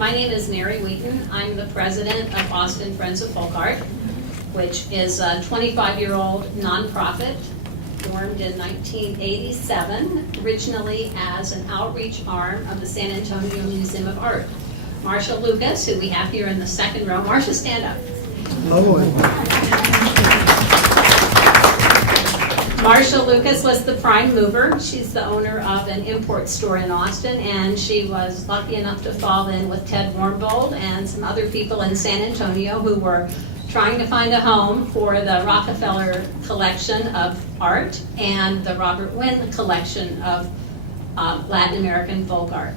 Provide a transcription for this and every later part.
My name is Mary Wheaton. I'm the president of Austin Friends of Folk Art, which is a 25-year-old nonprofit formed in 1987, originally as an outreach arm of the San Antonio Museum of Art. Marcia Lucas, who we have here in the second row. Marcia, stand up. Marcia Lucas was the prime mover. She's the owner of an import store in Austin, and she was lucky enough to fall in with Ted Warmbold and some other people in San Antonio who were trying to find a home for the Rockefeller collection of art and the Robert Wynn collection of Latin American folk art.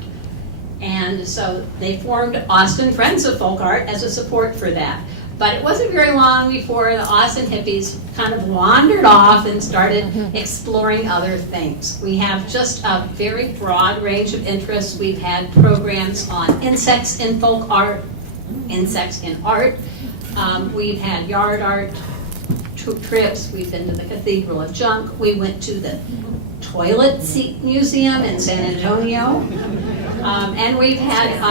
And so they formed Austin Friends of Folk Art as a support for that. But it wasn't very long before the Austin hippies kind of wandered off and started exploring other things. We have just a very broad range of interests. We've had programs on insects in folk art, insects in art. We've had yard art trips. We've been to the Cathedral of Junk. We went to the Toilet Seat Museum in San Antonio. And we've had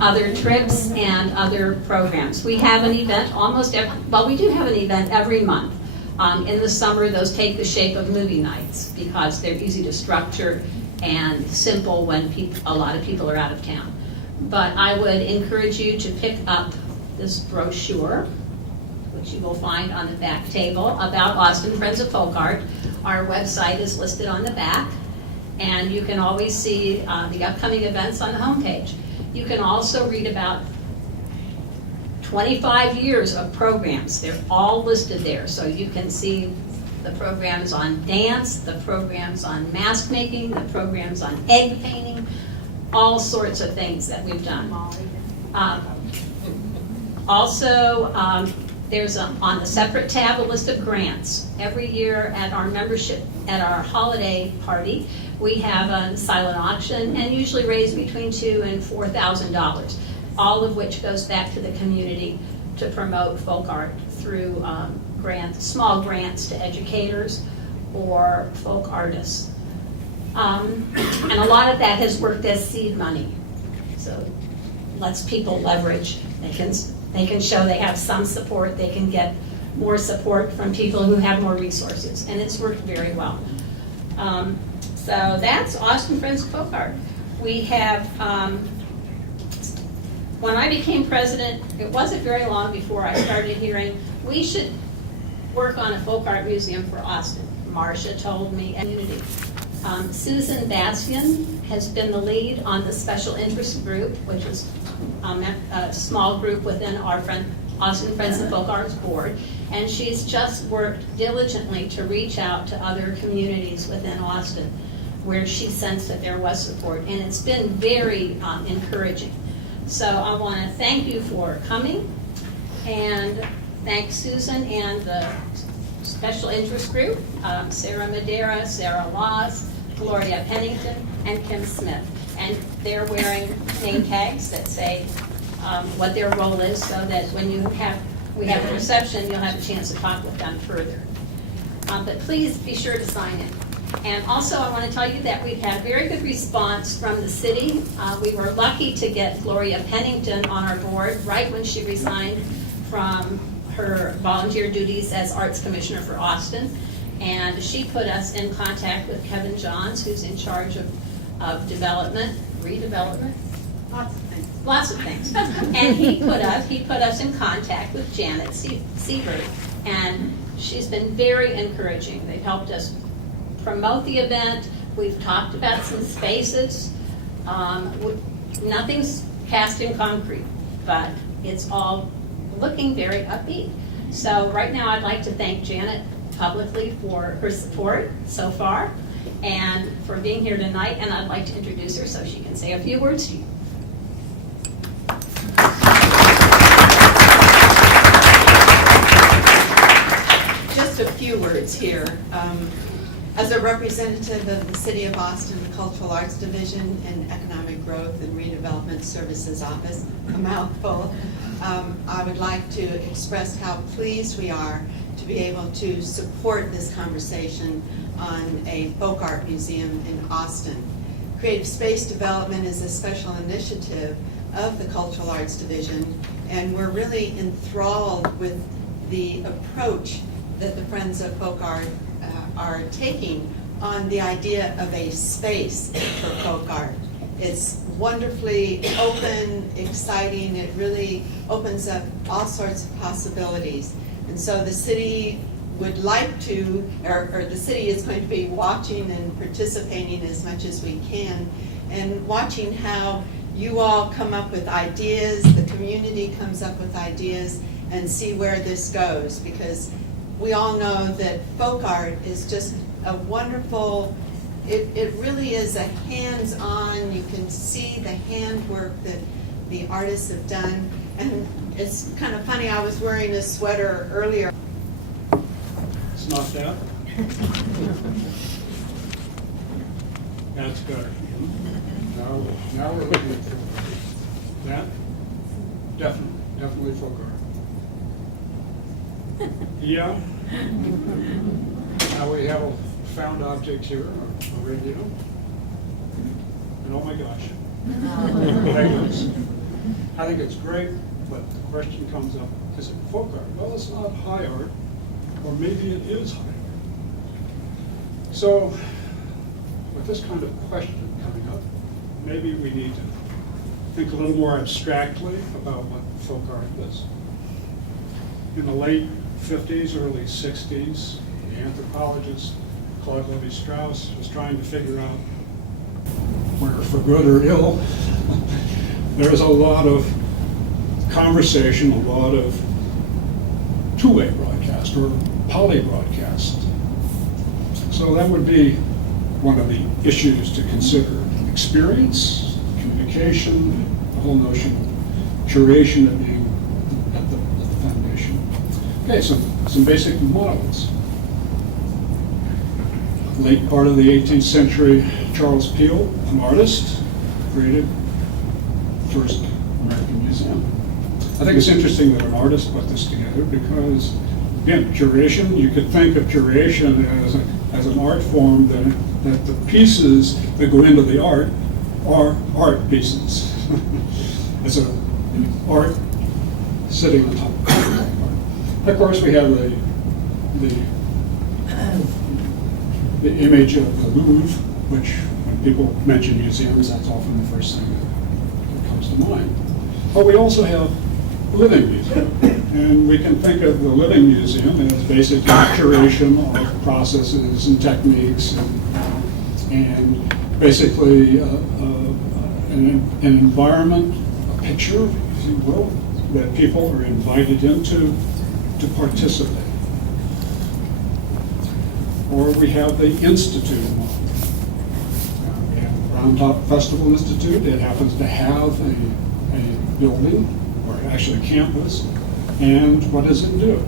other trips and other programs. We have an event we do have an event every month. In the summer, those take the shape of movie nights because they're easy to structure and simple when a lot of people are out of town. But I would encourage you to pick up this brochure, which you will find on the back table, about Austin Friends of Folk Art. Our website is listed on the back, and you can always see the upcoming events on the homepage. You can also read about 25 years of programs. They're all listed there, so you can see the programs on dance, the programs on mask making, the programs on egg painting, all sorts of things that we've done. There's on the separate tab a list of grants. Every year at our membership, at our holiday party, we have a silent auction and usually raise between $2,000 and $4,000, all of which goes back to the community to promote folk art through small grants to educators or folk artists. And a lot of that has worked as seed money. So it lets people leverage. They can show they have some support. They can get more support from people who have more resources. And it's worked very well. So that's Austin Friends of Folk Art. We have, when I became president, it wasn't very long before I started hearing, we should work on a folk art museum for Austin. Marcia told me, and community. Susan Bastian has been the lead on the special interest group, which is a small group within our Austin Friends of Folk Arts board, and she's just worked diligently to reach out to other communities within Austin where she sensed that there was support, and it's been very encouraging. So I want to thank you for coming, and thank Susan and the special interest group, Sarah Madera, Sarah Laws, Gloria Pennington, and Kim Smith. And they're wearing name tags that say what their role is, so that when we have a reception, you'll have a chance to talk with them further. But please be sure to sign in. And also, I want to tell you that we've had very good response from the city. We were lucky to get Gloria Pennington on our board right when she resigned from her volunteer duties as Arts Commissioner for Austin. And she put us in contact with Kevin Johns, who's in charge of redevelopment, lots of things. And he put us in contact with Janet Siebert, and she's been very encouraging. They've helped us promote the event. We've talked about some spaces. Nothing's cast in concrete, but it's all looking very upbeat. So right now I'd like to thank Janet publicly for her support so far and for being here tonight, and I'd like to introduce her so she can say a few words to you. Just a few words here. As a representative of the City of Austin Cultural Arts Division and Economic Growth and Redevelopment Services Office, a mouthful, I would like to express how pleased we are to be able to support this conversation on a folk art museum in Austin. creative space development is a special initiative of the Cultural Arts Division, and we're really enthralled with the approach that the Friends of Folk Art are taking on the idea of a space for folk art. It's wonderfully open, exciting, it really opens up all sorts of possibilities. And so the city would like to, or the city is going to be watching and participating as much as we can, and watching how you all come up with ideas, the community comes up with ideas, and see where this goes, because we all know that folk art is just a wonderful, it really is a hands-on, you can see the handwork that the artists have done. And it's kind of funny, I was wearing a sweater earlier. It's not that. That's better. Now we're looking at that. Definitely folk art. Yeah. Now we have found objects here, a radio. And oh my gosh. I think it's great, but the question comes up, is it folk art? Well, it's not high art, or maybe it is high art. So, with this kind of question coming up, maybe we need to think a little more abstractly about what folk art is. In the late 50s, early 60s, the anthropologist Claude Lévi-Strauss was trying to figure out where, for good or ill, there's a lot of conversation, a lot of two-way broadcast or poly-broadcast. So that would be one of the issues to consider. Experience, communication, the whole notion of curation of being at the foundation. Okay, some basic models. Late part of the 18th century, Charles Peale, an artist, created the first American museum. I think it's interesting that an artist put this together because, again, curation, you could think of curation as an art form that the pieces that go into the art are art pieces. It's an art sitting on top of the art. Of course, we have the image of the Louvre, which when people mention museums, that's often the first thing that comes to mind. But we also have a living museum, and we can think of the living museum as basically curation of processes and techniques, and basically an environment, a picture, if you will, that people are invited into to participate. Or we have the Institute model. We have the Round Top Festival Institute. It happens to have a building, or actually a campus, and what does it do?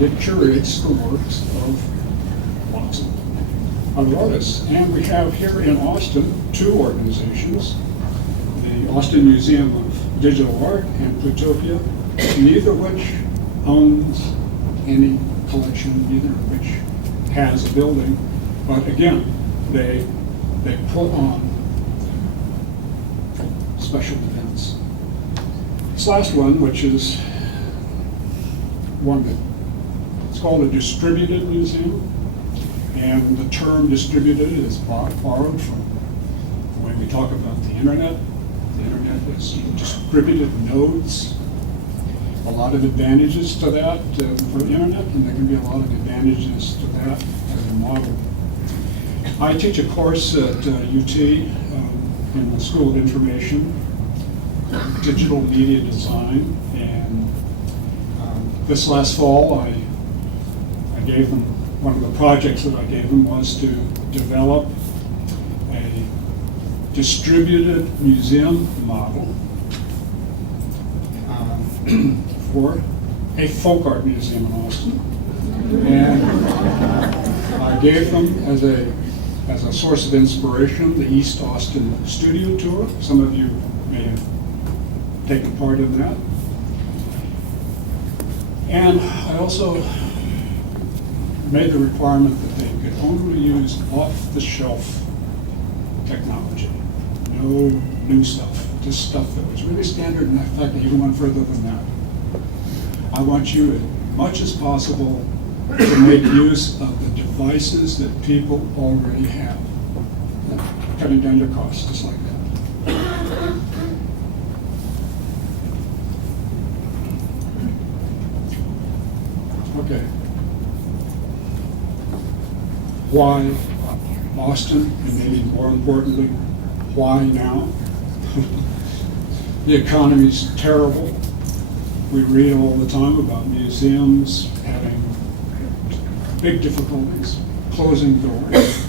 It curates the works of lots of other artists. And we have here in Austin two organizations, the Austin Museum of Digital Art and Plutopia, neither of which owns any collection, neither of which has a building, but again, they put on special events. This last one, which is one that it's called a distributed museum, and the term distributed is borrowed from the way we talk about the internet. The internet is distributed nodes. A lot of advantages to that for the internet, and there can be a lot of advantages to that as a model. I teach a course at UT in the School of Information, Digital Media Design, and this last fall I gave them, one of the projects that I gave them was to develop a distributed museum model for a folk art museum in Austin. And I gave them as a source of inspiration the East Austin Studio Tour. Some of you may have taken part in that. And I also made the requirement that they could only use off-the-shelf technology. no new stuff, just stuff that was really standard, and in fact, I even went further than that. I want you, as much as possible, to make use of the devices that people already have, cutting down your costs, just like that. Okay. Why Boston, and maybe more importantly, why now? The economy's terrible. We read all the time about museums having big difficulties, closing doors.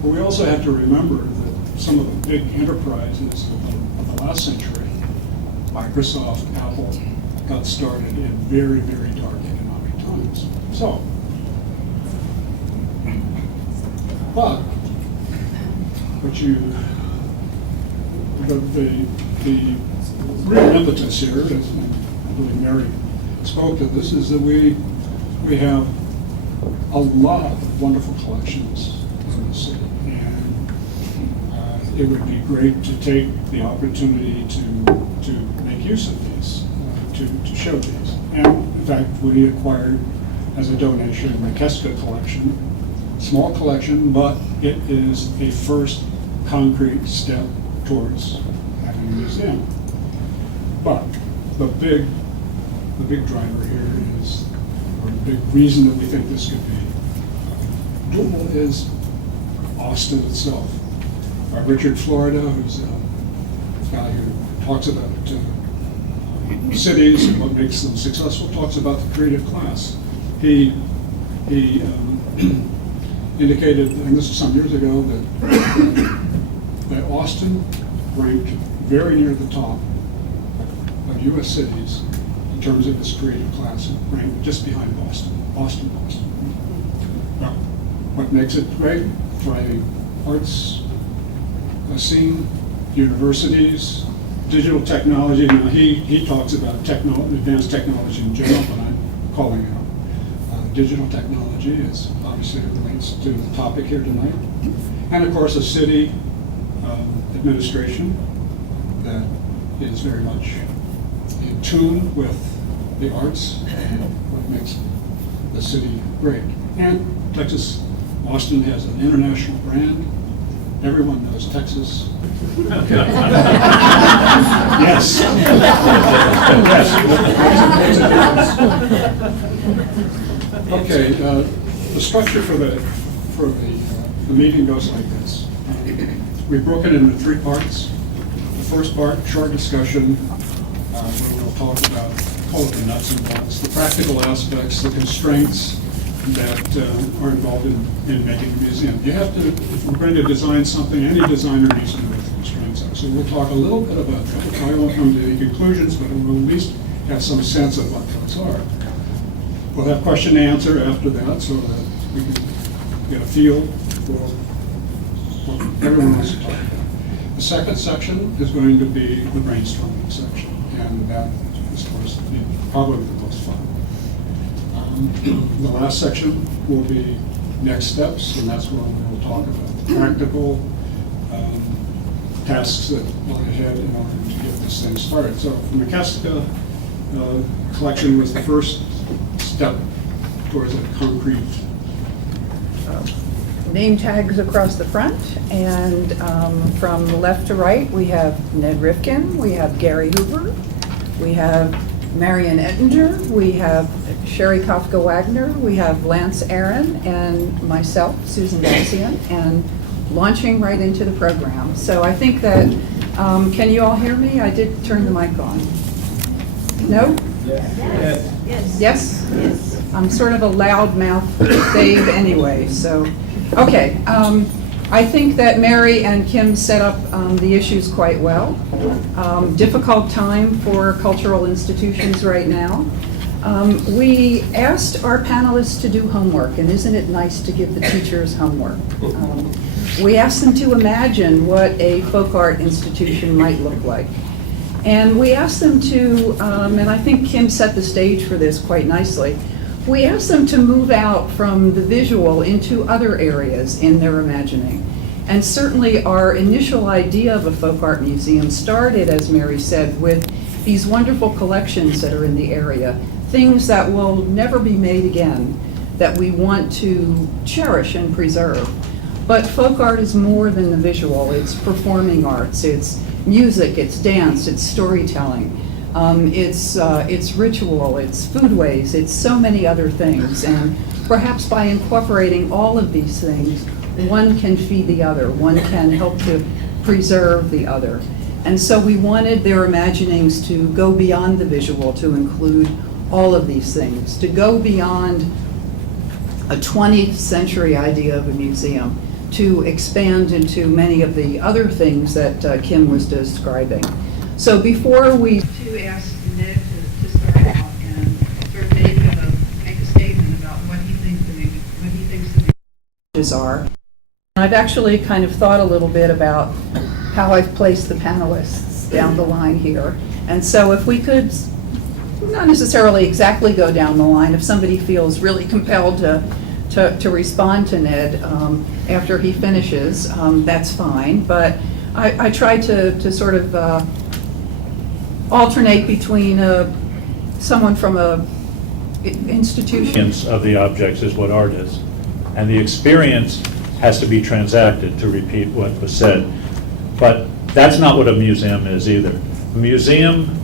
But we also have to remember that some of the big enterprises of the last century, Microsoft, Apple, got started in very, very dark economic times. So, but the real impetus here, as I believe Mary spoke to this, is that we have a lot of wonderful collections in the city, and it would be great to take the opportunity to make use of these, to show these. And in fact, we acquired as a donation the Keska collection, small collection, but it is a first concrete step towards having a museum. But the big driver here is, or the big reason that we think this could be doable, is Austin itself. Richard Florida, who's a guy who talks about cities and what makes them successful, talks about the creative class. He indicated, and this was some years ago, that Austin ranked very near the top of U.S. cities in terms of its creative class, ranked just behind Boston. Now, what makes it great? Thriving arts scene, universities, digital technology. Now he talks about advanced technology in general, but I'm calling it digital technology, is obviously it relates to the topic here tonight. And of course, a city administration that is very much in tune with the arts, what makes the city great. And Texas, Austin has an international brand. Everyone knows Texas. Yes. Okay, the structure for the meeting goes like this. We broke it into 3 parts. The first part, short discussion, where we'll talk about, call it the nuts and bolts, the practical aspects, the constraints that are involved in making a museum. You have to, if we're going to design something, any designer needs to know what the constraints are. So we'll talk a little bit about that. I won't come to any conclusions, but we'll at least have some sense of what those are. We'll have question and answer after that, so that we can get a feel for what everyone wants to talk about. The second section is going to be the brainstorming section, and that is, of course, probably the most fun. The last section will be next steps, and that's where we'll talk about the practical tasks that lie ahead in order to get this thing started. So the Keska collection was the first step towards a concrete name tags across the front, and from left to right we have Ned Rifkin, we have Gary Hoover, we have Marion Ettinger, we have Sherry Kafka-Wagner, we have Lance Aaron, and myself, Susan Dancian, and launching right into the program. So I think that, can you all hear me? I did turn the mic on. No? Yes. Yes? Yes. I'm sort of a loudmouth babe anyway, so, okay. I think that Mary and Kim set up the issues quite well. Difficult time for cultural institutions right now. We asked our panelists to do homework, and isn't it nice to give the teachers homework? We asked them to imagine what a folk art institution might look like. And we asked them to, and I think Kim set the stage for this quite nicely, we asked them to move out from the visual into other areas in their imagining. And certainly our initial idea of a folk art museum started, as Mary said, with these wonderful collections that are in the area, things that will never be made again, that we want to cherish and preserve. But folk art is more than the visual. It's performing arts, it's music, it's dance, it's storytelling, it's ritual, it's foodways, it's so many other things. And perhaps by incorporating all of these things, one can feed the other, one can help to preserve the other. And so we wanted their imaginings to go beyond the visual, to include all of these things, to go beyond a 20th century idea of a museum, to expand into many of the other things that Kim was describing. So before we ask Ned to start out and sort of make a statement about what he thinks the messages are, I've actually kind of thought a little bit about how I've placed the panelists down the line here. And so if we could, not necessarily exactly go down the line, if somebody feels really compelled to respond to Ned after he finishes, that's fine. But I try to sort of alternate between someone from a institution. Of the objects is what art is. And the experience has to be transacted, to repeat what was said. But that's not what a museum is either. A museum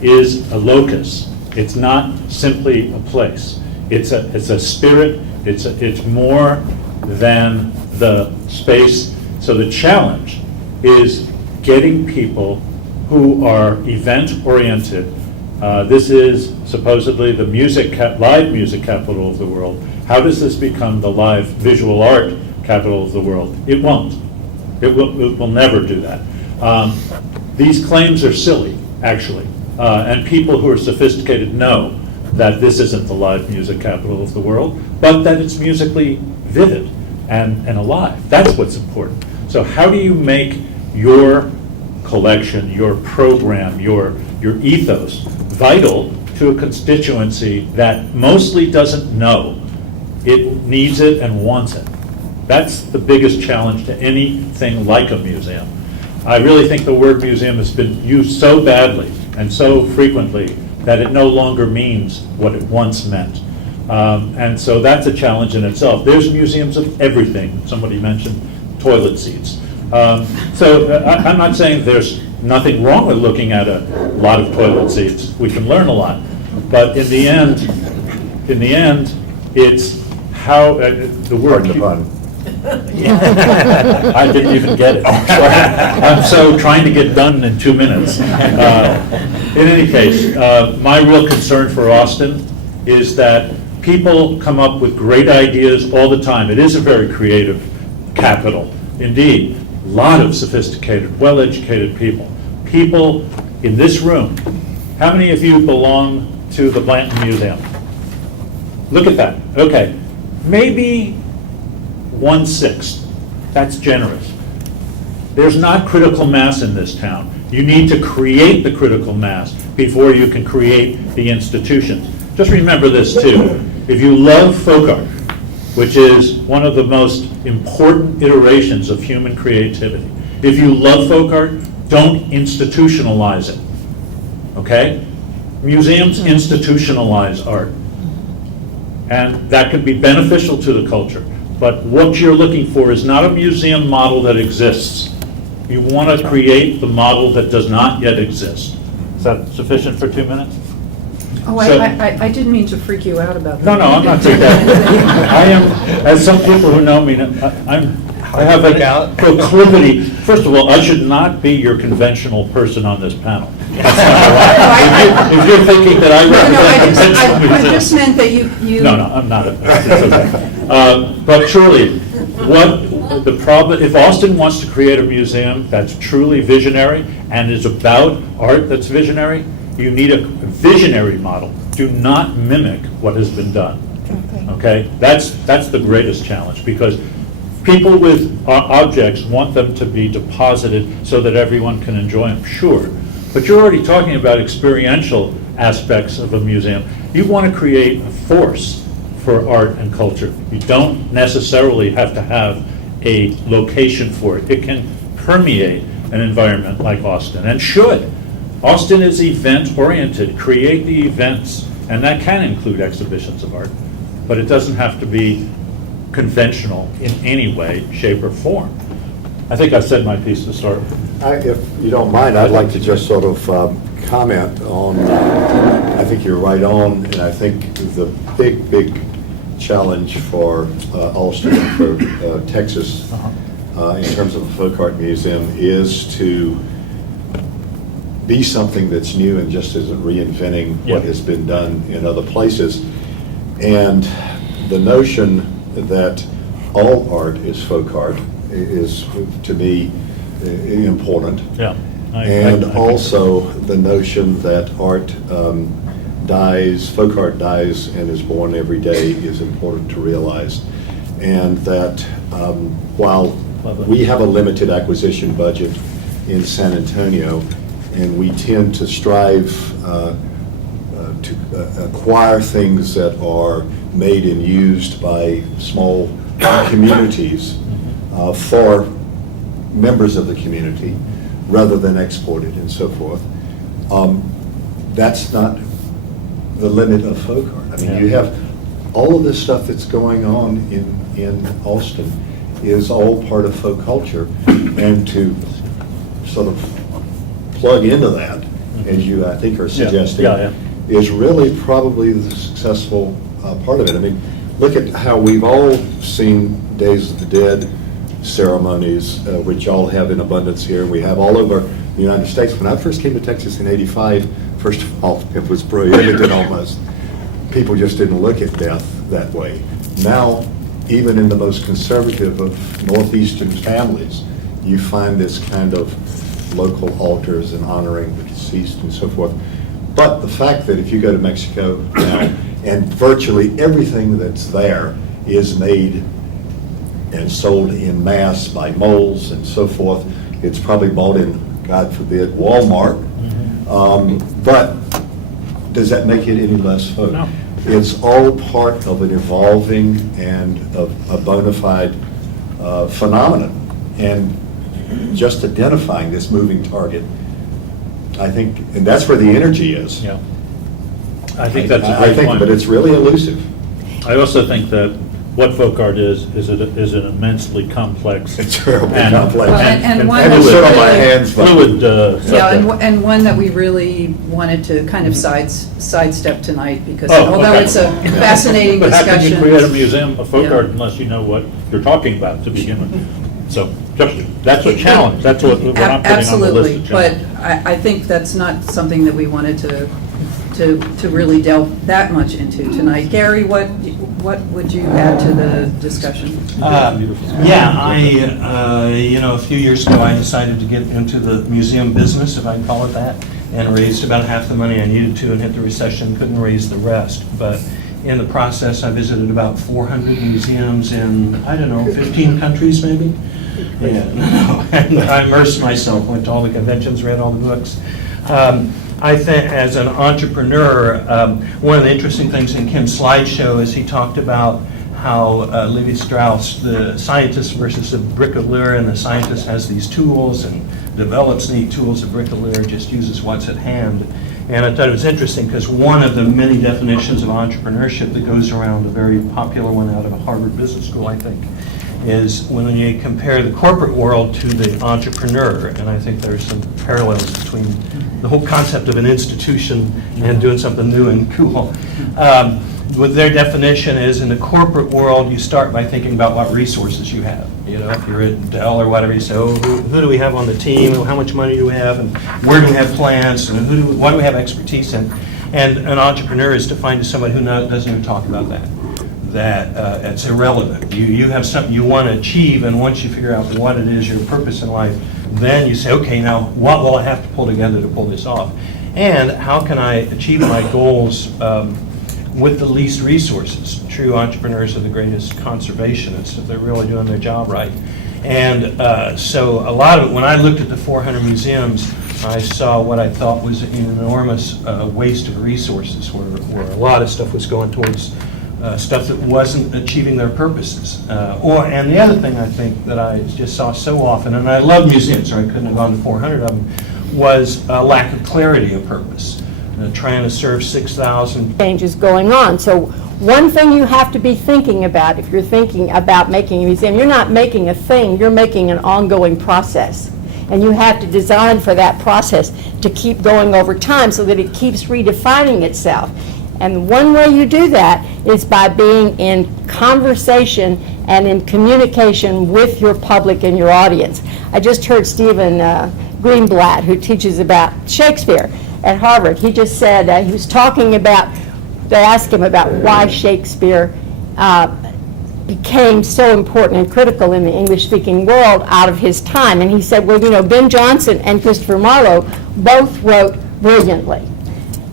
is a locus. It's not simply a place. It's a spirit. It's more than the space. So the challenge is getting people who are event-oriented. This is supposedly the live music capital of the world. How does this become the live visual art capital of the world? It won't. It will never do that. These claims are silly, actually. And people who are sophisticated know that this isn't the live music capital of the world, but that it's musically vivid and alive. That's what's important. So how do you make your collection, your program, your ethos vital to a constituency that mostly doesn't know it needs it and wants it? That's the biggest challenge to anything like a museum. I really think the word museum has been used so badly and so frequently that it no longer means what it once meant. And so that's a challenge in itself. There's museums of everything. Somebody mentioned toilet seats. I'm not saying there's nothing wrong with looking at a lot of toilet seats. We can learn a lot. But in the end, it's how the word. I didn't even get it. I'm so trying to get done in 2 minutes. In any case, my real concern for Austin is that people come up with great ideas all the time. It is a very creative capital. Indeed, a lot of sophisticated, well-educated people. People in this room. How many of you belong to the Blanton Museum? Look at that. Okay. Maybe 1/6. That's generous. There's not critical mass in this town. You need to create the critical mass before you can create the institutions. Just remember this too. If you love folk art, which is one of the most important iterations of human creativity, if you love folk art, don't institutionalize it. Okay? Museums institutionalize art. And that can be beneficial to the culture. But what you're looking for is not a museum model that exists. You want to create the model that does not yet exist. Is that sufficient for 2 minutes? Oh, So- I didn't mean to freak you out about that. No, I'm not saying that. I am, as some people who know me, I have a proclivity. First of all, I should not be your conventional person on this panel. That's not right. If you're thinking that I represent conventional I just meant that you. No, I'm not. It's okay. But truly, what the problem, if Austin wants to create a museum that's truly visionary and is about art that's visionary, you need a visionary model. Do not mimic what has been done. Okay? That's the greatest challenge, because people with objects want them to be deposited so that everyone can enjoy them, sure. But you're already talking about experiential aspects of a museum. You want to create a force for art and culture. You don't necessarily have to have a location for it. It can permeate an environment like Austin, and should. Austin is event-oriented. Create the events, and that can include exhibitions of art, but it doesn't have to be conventional in any way, shape, or form. I think I've said my piece to start. If you don't mind, I'd like to just sort of comment on, I think you're right on, and I think the big challenge for Austin, for Texas, in terms of a folk art museum, is to be something that's new and just isn't reinventing what has been done in other places. And the notion that all art is folk art is, to me, important. Yeah. And also the notion that art dies, folk art dies and is born every day is important to realize. And that while we have a limited acquisition budget in San Antonio, and we tend to strive to acquire things that are made and used by small communities for members of the community, rather than exported and so forth. That's not the limit of folk art. I mean, you have all of this stuff that's going on in Austin is all part of folk culture, and to sort of plug into that, as you, I think, are suggesting, is really probably the successful part of it. I mean, look at how we've all seen Days of the Dead ceremonies, which all have in abundance here. We have all over the United States. When I first came to Texas in '85, first of all, it was prohibited almost. People just didn't look at death that way. Now, even in the most conservative of Northeastern families, you find this kind of local altars and honoring the deceased and so forth. But the fact that if you go to Mexico now, and virtually everything that's there is made and sold in mass by moles and so forth, it's probably bought in, God forbid, Walmart. But does that make it any less folk? No. It's all part of an evolving and a bona fide phenomenon. And just identifying this moving target, I think, and that's where the energy is. Yeah. I think that's a great point. But it's really elusive. I also think that what folk art is an immensely complex. It's terribly complex. Well, and one And it's that sort of we my really- hands. Fluid Yeah, and one that we really wanted to kind of sidestep tonight, because Oh, although okay. it's a fascinating But discussion. how can you create a museum of folk Yeah. art unless you know what you're talking about to begin with? So, just, that's a challenge, that's what I'm putting on the list Absolutely, of but challenges. I think that's not something that we wanted to really delve that much into tonight. Gary, what would you add to the discussion? A few years ago, I decided to get into the museum business, if I can call it that, and raised about half the money I needed to, and hit the recession, couldn't raise the rest. But in the process, I visited about 400 museums in, 15 countries maybe. And I immersed myself, went to all the conventions, read all the books. I think as an entrepreneur, one of the interesting things in Kim's slideshow is he talked about how Levi Strauss, the scientist versus the bricolaire, and the scientist has these tools and develops neat tools, the bricolaire just uses what's at hand. And I thought it was interesting because one of the many definitions of entrepreneurship that goes around, a very popular one out of Harvard Business School, I think, is when you compare the corporate world to the entrepreneur, and I think there's some parallels between the whole concept of an institution and doing something new and cool. What their definition is, in the corporate world, you start by thinking about what resources you have. You know, if you're at Dell or whatever, you say, oh, who do we have on the team, how much money do we have, and where do we have plants, and what do we have expertise in? And an entrepreneur is defined as somebody who doesn't even talk about that. That it's irrelevant. You have something you want to achieve, and once you figure out what it is, your purpose in life, then you say, okay, now what will I have to pull together to pull this off? And how can I achieve my goals with the least resources? True entrepreneurs are the greatest conservationists if they're really doing their job right. And so a lot of it, when I looked at the 400 museums, I saw what I thought was an enormous waste of resources, where a lot of stuff was going towards stuff that wasn't achieving their purposes. And the other thing I think that I just saw so often, and I love museums, or I couldn't have gone to 400 of them, was a lack of clarity of purpose. Trying to serve 6,000 changes going on. So one thing you have to be thinking about if you're thinking about making a museum, you're not making a thing, you're making an ongoing process. And you have to design for that process to keep going over time so that it keeps redefining itself. And one way you do that is by being in conversation and in communication with your public and your audience. I just heard Stephen Greenblatt, who teaches about Shakespeare at Harvard. He just said, he was talking about, they asked him about why Shakespeare became so important and critical in the English-speaking world out of his time. And he said, well, you know, Ben Jonson and Christopher Marlowe both wrote brilliantly,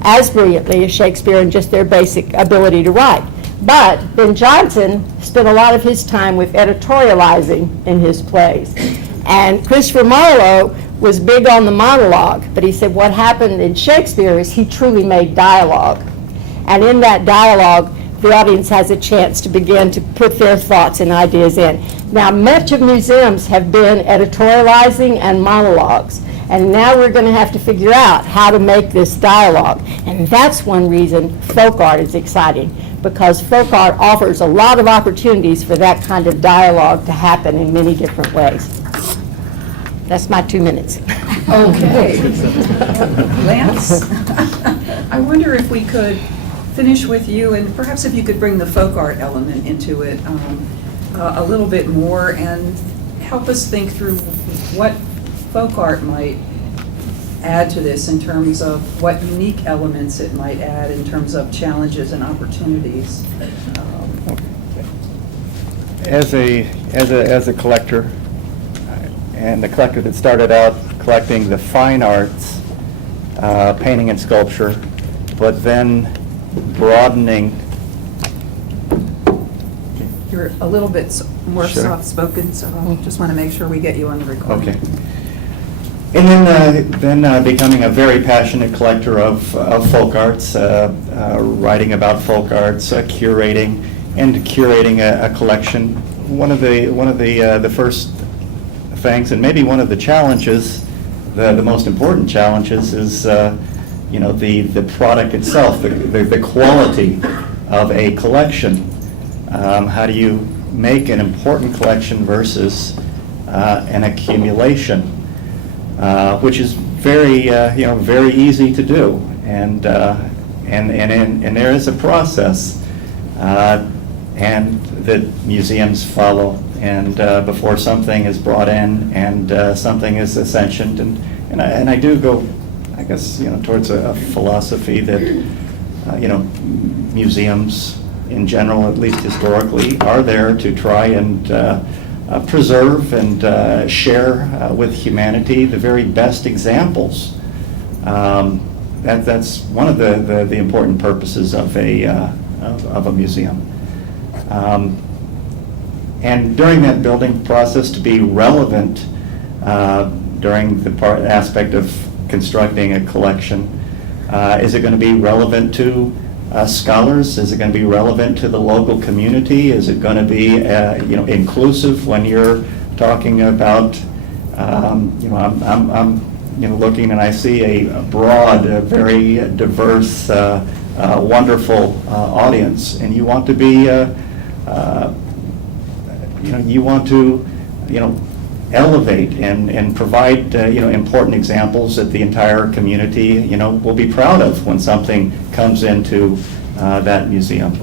as brilliantly as Shakespeare in just their basic ability to write. But Ben Jonson spent a lot of his time with editorializing in his plays. And Christopher Marlowe was big on the monologue, but he said what happened in Shakespeare is he truly made dialogue. And in that dialogue, the audience has a chance to begin to put their thoughts and ideas in. Now, much of museums have been editorializing and monologues, and now we're going to have to figure out how to make this dialogue. And that's one reason folk art is exciting, because folk art offers a lot of opportunities for that kind of dialogue to happen in many different ways. That's my 2 minutes. Okay. Lance, I wonder if we could finish with you, and perhaps if you could bring the folk art element into it a little bit more and help us think through what folk art might add to this in terms of what unique elements it might add in terms of challenges and opportunities. As a collector, and the collector that started out collecting the fine arts, painting and sculpture, but then broadening. You're a little bit more Sure. soft-spoken, so I just want to make sure we get you on the recording. Okay. And then becoming a very passionate collector of folk arts, writing about folk arts, curating a collection. One of the first things, and maybe one of the challenges, the most important challenges, is the product itself, the quality of a collection. How do you make an important collection versus an accumulation, which is very easy to do, and there is a process, and that museums follow, and before something is brought in and something is ascensioned, and I do go, I guess, towards a philosophy that museums in general, at least historically, are there to try and preserve and share with humanity the very best examples. That's one of the important purposes of a museum. And during that building process, to be relevant during the aspect of constructing a collection, is it going to be relevant to scholars? Is it going to be relevant to the local community? Is it going to be inclusive when you're talking about I'm looking and I see a broad, very diverse, wonderful audience, and you want to be you want to elevate and provide important examples that the entire community will be proud of when something comes into that museum.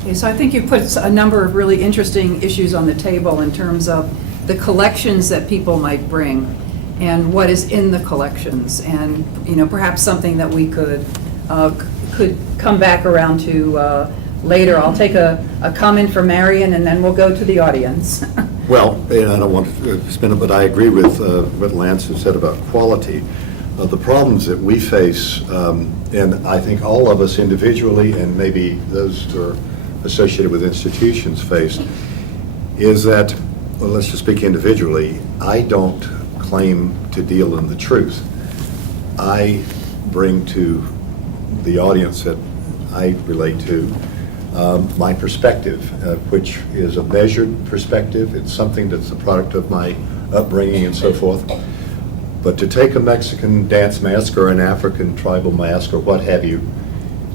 Okay, so I think you put a number of really interesting issues on the table in terms of the collections that people might bring and what is in the collections, and perhaps something that we could come back around to later. I'll take a comment from Marion, and then we'll go to the audience. Well, and I don't want to spin it, but I agree with what Lance has said about quality. The problems that we face, and I think all of us individually, and maybe those who are associated with institutions face, is that, well, let's just speak individually, I don't claim to deal in the truth. I bring to the audience that I relate to, my perspective, which is a measured perspective. It's something that's the product of my upbringing and so forth. But to take a Mexican dance mask or an African tribal mask or what have you,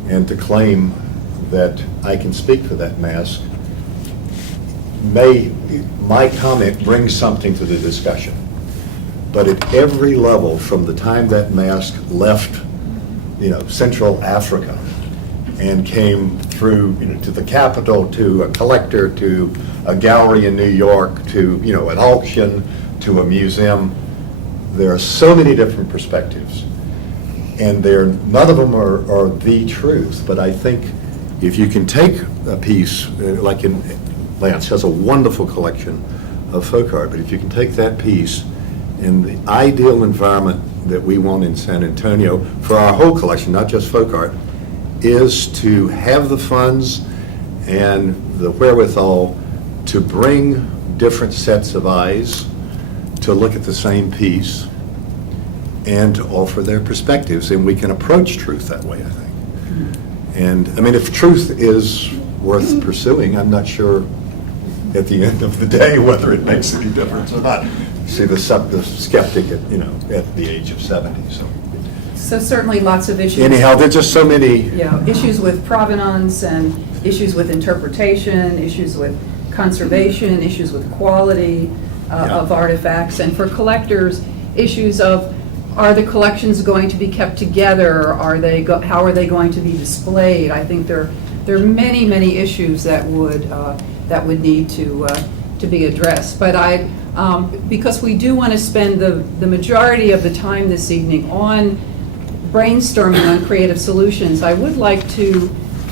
and to claim that I can speak for that mask, my comment brings something to the discussion. But at every level, from the time that mask left, Central Africa and came through, to the Capitol, to a collector, to a gallery in New York, to, an auction, to a museum, there are so many different perspectives. And none of them are the truth. But I think if you can take a piece, like Lance has a wonderful collection of folk art, but if you can take that piece in the ideal environment that we want in San Antonio for our whole collection, not just folk art, is to have the funds and the wherewithal to bring different sets of eyes to look at the same piece and to offer their perspectives, and we can approach truth that way, I think. And I mean, if truth is worth pursuing, I'm not sure at the end of the day whether it makes any difference or not. See the skeptic at the age of 70. So certainly lots of issues. Anyhow, there's just so many. Yeah, issues with provenance and issues with interpretation, issues with conservation, issues with quality of artifacts, and for collectors, issues of, are the collections going to be kept together? How are they going to be displayed? I think there are many, many issues that would need to be addressed. But because we do want to spend the majority of the time this evening on brainstorming on creative solutions, I would like to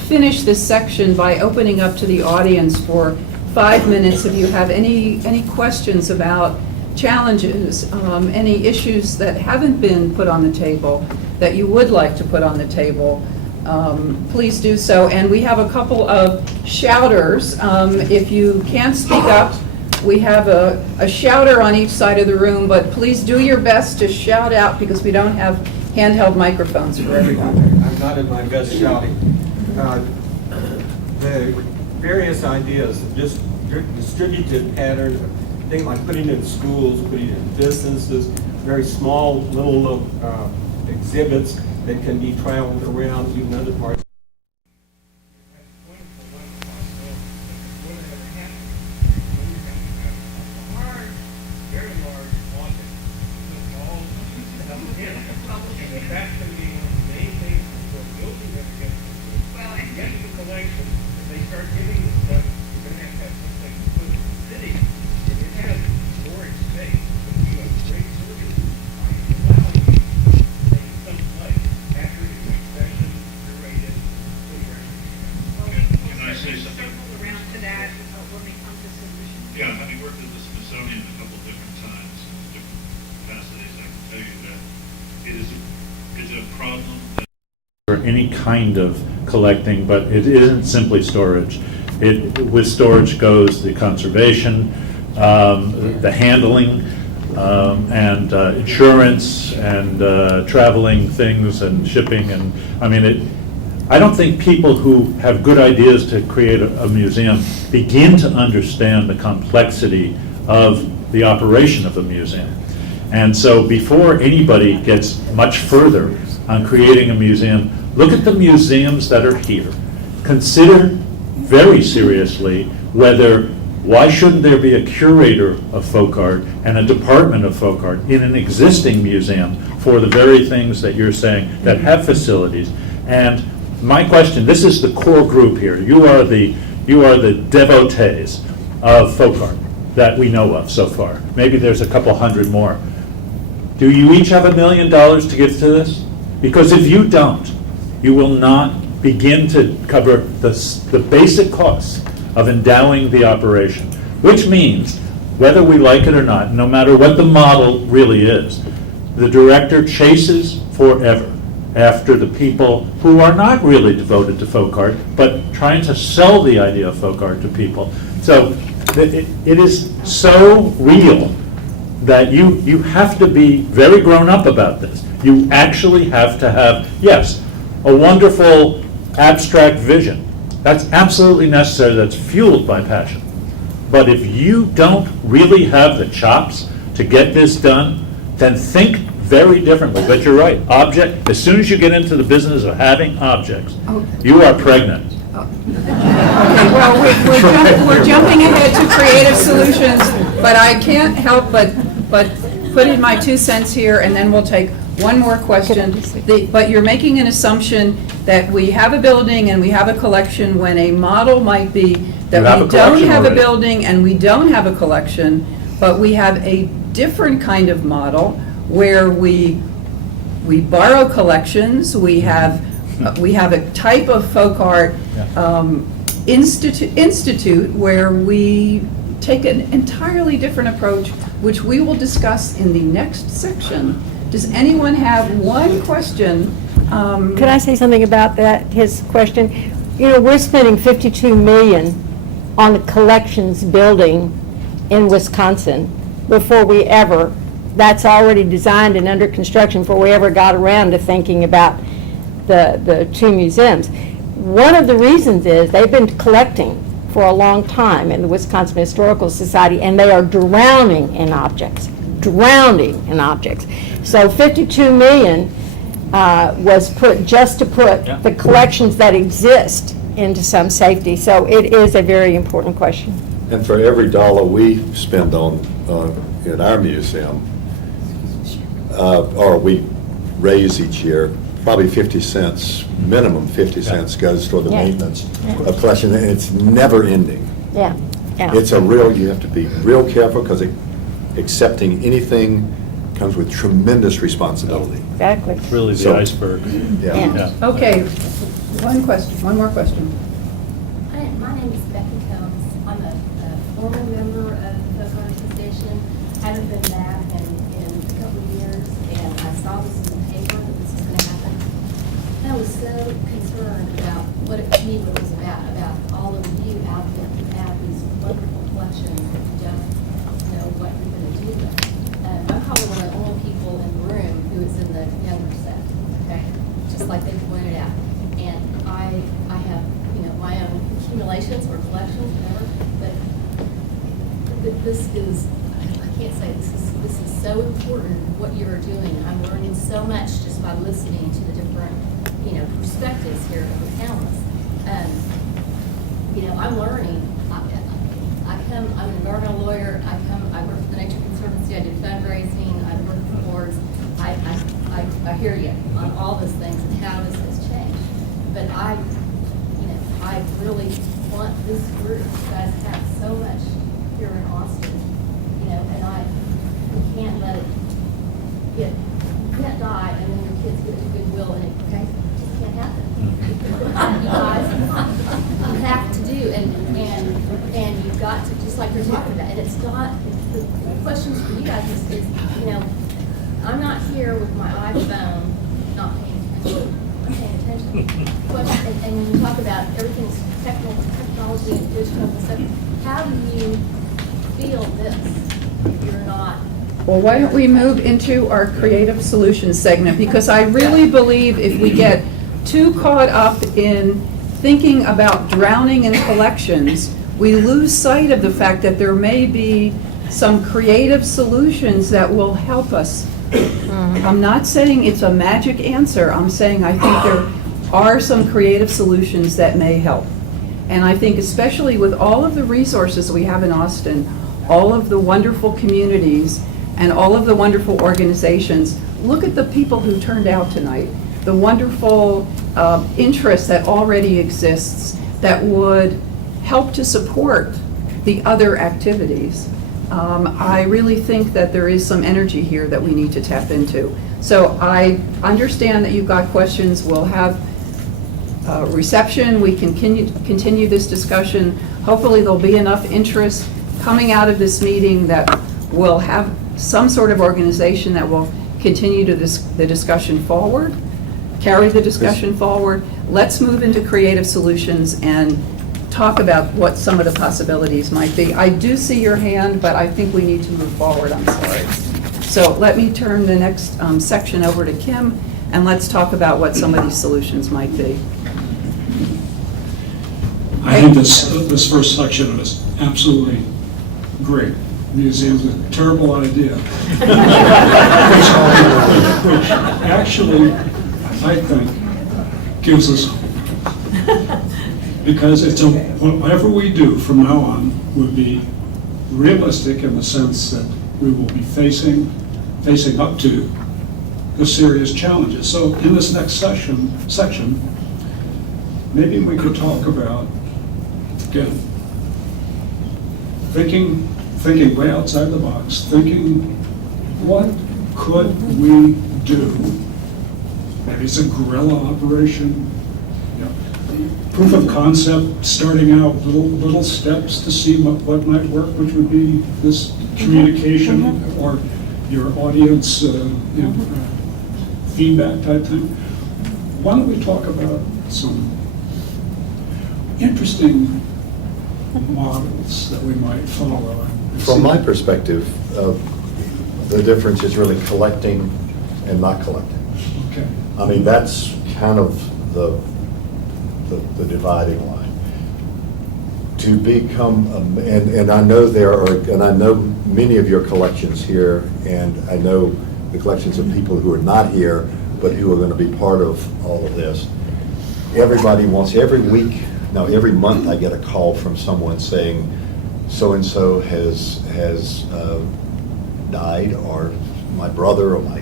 finish this section by opening up to the audience for 5 minutes if you have any questions about challenges, any issues that haven't been put on the table that you would like to put on the table. Please do so. And we have a couple of shouters. If you can't speak up, we have a shouter on each side of the room, but please do your best to shout out because we don't have handheld microphones for everyone. I'm not at my best shouting. The various ideas of just distributed patterns, things like putting in schools, putting in businesses, very small little exhibits that can be traveled around even other parts. Yeah, having worked at the Smithsonian a couple different times, in different capacities, I can tell you that it is a problem. For any kind of collecting, but it isn't simply storage. With storage goes the conservation, the handling, and insurance, and traveling things, and shipping, and I mean I don't think people who have good ideas to create a museum begin to understand the complexity of the operation of a museum. And so before anybody gets much further on creating a museum, look at the museums that are here. Consider very seriously why shouldn't there be a curator of folk art and a department of folk art in an existing museum for the very things that you're saying that have facilities. And my question, this is the core group here. You are the devotees of folk art that we know of so far. Maybe there's a couple hundred more. Do you each have $1 million to give to this? Because if you don't, you will not begin to cover the basic costs of endowing the operation, which means, whether we like it or not, no matter what the model really is, the director chases forever after the people who are not really devoted to folk art, but trying to sell the idea of folk art to people. So it is so real that you have to be very grown up about this. You actually have to have, yes, a wonderful abstract vision. That's absolutely necessary, that's fueled by passion. But if you don't really have the chops to get this done, then think very differently. But you're right, as soon as you get into the business of having objects, you are pregnant. Okay, well, we're jumping ahead to creative solutions, but I can't help but put in my 2 cents here, and then we'll take one more question. But you're making an assumption that we have a building and we have a collection, when a model might be that we don't have a building and we don't have a collection, but we have a different kind of model where we borrow collections, we have a type of folk art institute where we take an entirely different approach, which we will discuss in the next section. Does anyone have one question? Could I say something about that, his question? You know, we're spending $52 million on the collections building in Wisconsin before that's already designed and under construction before we ever got around to thinking about the 2 museums. One of the reasons is they've been collecting for a long time in the Wisconsin Historical Society, and they are drowning in objects. So $52 million was put just to put the collections that exist into some safety. So it is a very important question. And for every dollar we spend on, in our museum, or we raise each year, probably 50 cents, minimum 50 cents goes toward the maintenance of collection, and it's never ending. Yeah. It's you have to be real careful, because accepting anything comes with tremendous responsibility. Exactly. It's really the iceberg. Yeah. Okay, one more question. My name is Becky Combs. I'm a former member of the Folk Art Association. Haven't been back in a couple of years, and I saw this in the paper that this was going to happen. And I was so concerned about what it was about all of you out there who have these wonderful collections that you don't know what you're going to do with. I'm probably one of the only people in the room who is in the younger set, okay? Just like they pointed out. And I have, my own accumulations or collections, whatever, but this is, I can't say, this is so important, what you are doing. I'm learning so much just by listening to the different, perspectives here of the panelists. I'm learning. I'm an environmental lawyer. I work for the Nature Conservancy. I do fundraising. I work for boards. I hear you on all those things and how this has changed. But I really want this group. You guys have so much here in Austin, and we can't let it you can't die and then your kids get to Goodwill and it just can't happen. You guys, you have to do, and you've got to, just like you're talking about, and it's not, the questions for you guys is I'm not here with my iPhone not paying attention. And when you talk about everything's technology and digital and stuff, how do you feel this if you're not? Well, why don't we move into our creative solutions segment? Because I really believe if we get too caught up in thinking about drowning in collections, we lose sight of the fact that there may be some creative solutions that will help us. I'm not saying it's a magic answer. I'm saying I think there are some creative solutions that may help. And I think especially with all of the resources we have in Austin, all of the wonderful communities, and all of the wonderful organizations, look at the people who turned out tonight, the wonderful interest that already exists that would help to support the other activities. I really think that there is some energy here that we need to tap into. So I understand that you've got questions. We'll have reception. We can continue this discussion. Hopefully there'll be enough interest coming out of this meeting that we'll have some sort of organization that will continue to the discussion forward, carry the discussion forward. Let's move into creative solutions and talk about what some of the possibilities might be. I do see your hand, but I think we need to move forward. I'm sorry. So let me turn the next section over to Kim. and let's talk about what some of these solutions might be. I think this first section is absolutely great. Museum's a terrible idea. which actually, I think, gives us hope. Because whatever we do from now on will be realistic in the sense that we will be facing up to the serious challenges. So in this next section, maybe we could talk about, again, thinking way outside the box, thinking what could we do? Maybe it's a guerrilla operation, proof of concept, starting out little steps to see what might work, which would be this communication or your audience feedback type thing. Why don't we talk about some interesting models that we might follow? From my perspective, the difference is really collecting and not collecting. Okay. I mean, that's kind of the dividing line. To become, and I know and I know many of your collections here, and I know the collections of people who are not here, but who are going to be part of all of this. Everybody wants, every month I get a call from someone saying, so-and-so has died, or my brother, or my